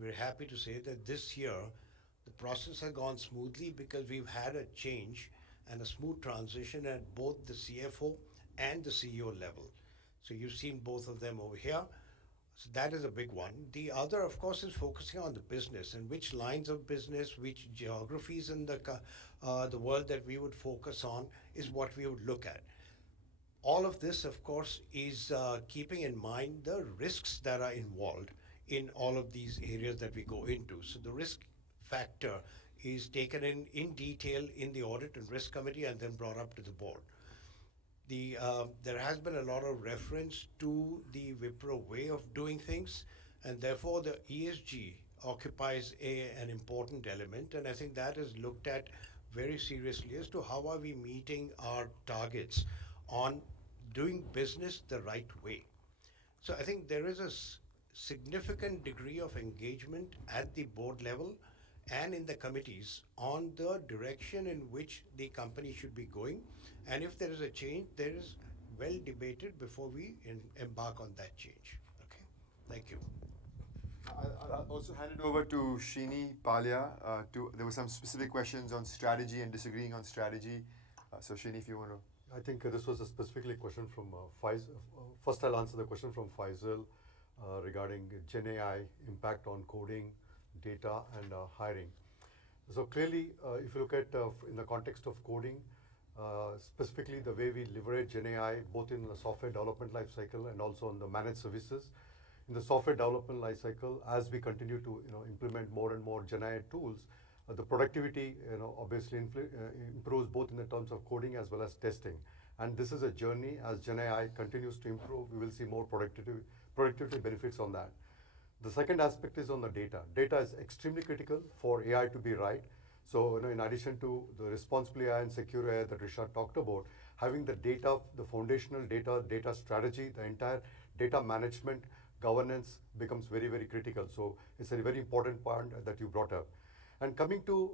we're happy to say that this year, the process has gone smoothly because we've had a change and a smooth transition at both the CFO and the CEO level. So you've seen both of them over here. So that is a big one. The other, of course, is focusing on the business and which lines of business, which geographies in the world that we would focus on is what we would look at. All of this, of course, is keeping in mind the risks that are involved in all of these areas that we go into. So the risk factor is taken in detail in the Audit and Risk Committee and then brought up to the board. There has been a lot of reference to the Wipro way of doing things, and therefore the ESG occupies an important element, and I think that is looked at very seriously as to how are we meeting our targets on doing business the right way. So I think there is a significant degree of engagement at the board level and in the committees on the direction in which the company should be going. And if there is a change, there is well debated before we embark on that change. Okay, thank you. I'll also hand it over to Srini Palia. There were some specific questions on strategy and disagreeing on strategy. So Srini, if you want to. I think this was a specifically question from Faisal. First, I'll answer the question from Faisal regarding Gen AI impact on coding, data, and hiring. So clearly, if you look at in the context of coding, specifically the way we leverage Gen AI, both in the software development lifecycle and also on the managed services. In the software development lifecycle, as we continue to implement more and more Gen AI tools, the productivity obviously improves both in the terms of coding as well as testing. And this is a journey. As Gen AI continues to improve, we will see more productivity benefits on that. The second aspect is on the data. Data is extremely critical for AI to be right. So in addition to the responsible AI and secure AI that Rishad talked about, having the data, the foundational data strategy, the entire data management, governance becomes very, very critical. So it's a very important point that you brought up. And coming to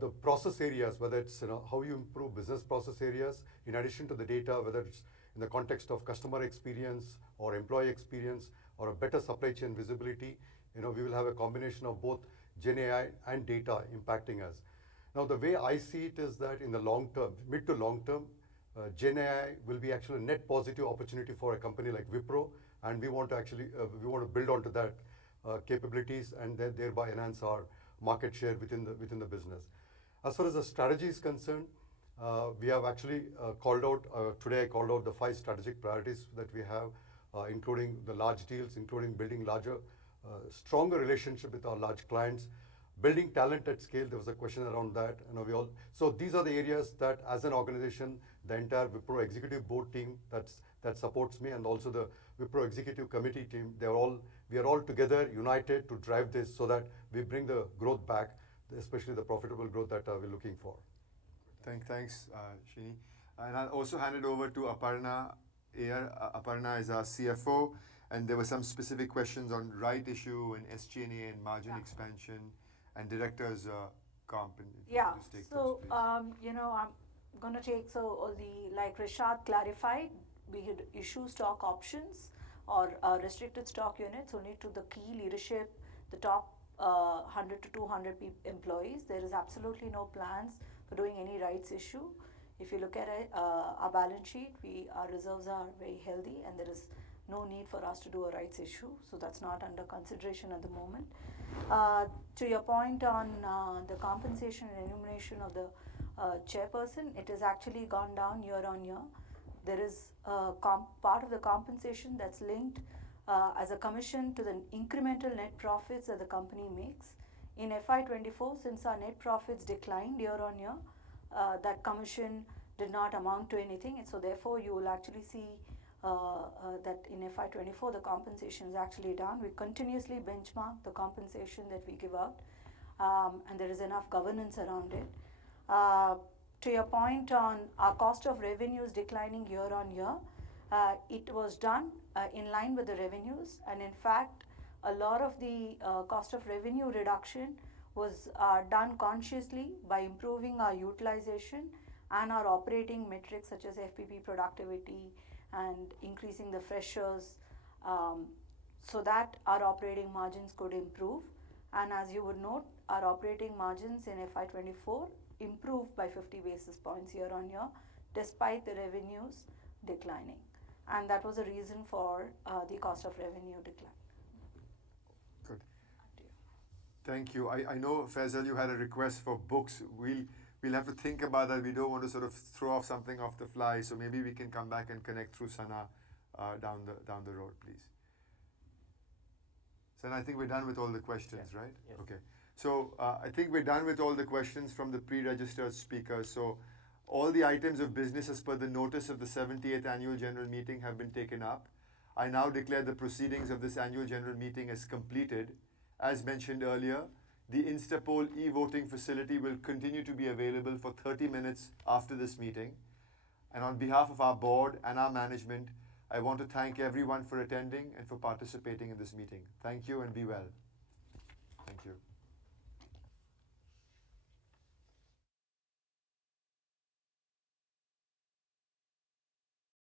the process areas, whether it's how you improve business process areas, in addition to the data, whether it's in the context of customer experience or employee experience or a better supply chain visibility, we will have a combination of both Gen AI and data impacting us. Now, the way I see it is that in the long term, mid to long term, Gen AI will be actually a net positive opportunity for a company like Wipro, and we want to build onto that capabilities and then thereby enhance our market share within the business. As far as the strategy is concerned, we have actually called out, today I called out the 5 strategic priorities that we have, including the large deals, including building larger, stronger relationship with our large clients, building talent at scale. There was a question around that. So these are the areas that as an organization, the entire Wipro executive board team that supports me and also the Wipro executive committee team, we are all together, united to drive this so that we bring the growth back, especially the profitable growth that we're looking for. Thanks, Srini. And I'll also hand it over to Aparna Iyer. Aparna is our CFO, and there were some specific questions on right issue and SG&A and margin expansion and directors' comp. So, I'm going to take, like Rishad clarified, we could issue stock options or restricted stock units only to the key leadership, the top 100 to 200 employees. There is absolutely no plans for doing any rights issue. If you look at our balance sheet, our reserves are very healthy and there is no need for us to do a rights issue. So that's not under consideration at the moment. To your point on the compensation and remuneration of the chairperson, it has actually gone down year on year. There is a part of the compensation that's linked as a commission to the incremental net profits that the company makes. In FY24, since our net profits declined year on year, that commission did not amount to anything, and so therefore you will actually see that in FY24 the compensation is actually down. We continuously benchmark the compensation that we give out, and there is enough governance around it. To your point on our cost of revenues declining year on year, it was done in line with the revenues, and in fact a lot of the cost of revenue reduction was done consciously by improving our utilization and our operating metrics such as FPP productivity and increasing the freshers, so that our operating margins could improve. And as you would note, our operating margins in FY24 improved by 50 basis points year on year despite the revenues declining, and that was a reason for the cost of revenue decline. Good. Thank you. I know, Faisal, you had a request for books. We'll have to think about that. We don't want to sort of throw off something off the fly, so maybe we can come back and connect through Sana down the road, please. Sana, I think we're done with all the questions, yes. Right? Yes. Okay. So I think we're done with all the questions from the pre-registered speakers. So all the items of business as per the notice of the 78th Annual General Meeting have been taken up. I now declare the proceedings of this Annual General Meeting as completed. As mentioned earlier, the Instapoll e-voting facility will continue to be available for 30 minutes after this meeting. And on behalf of our board and our management, I want to thank everyone for attending and for participating in this meeting. Thank you and be well. Thank you.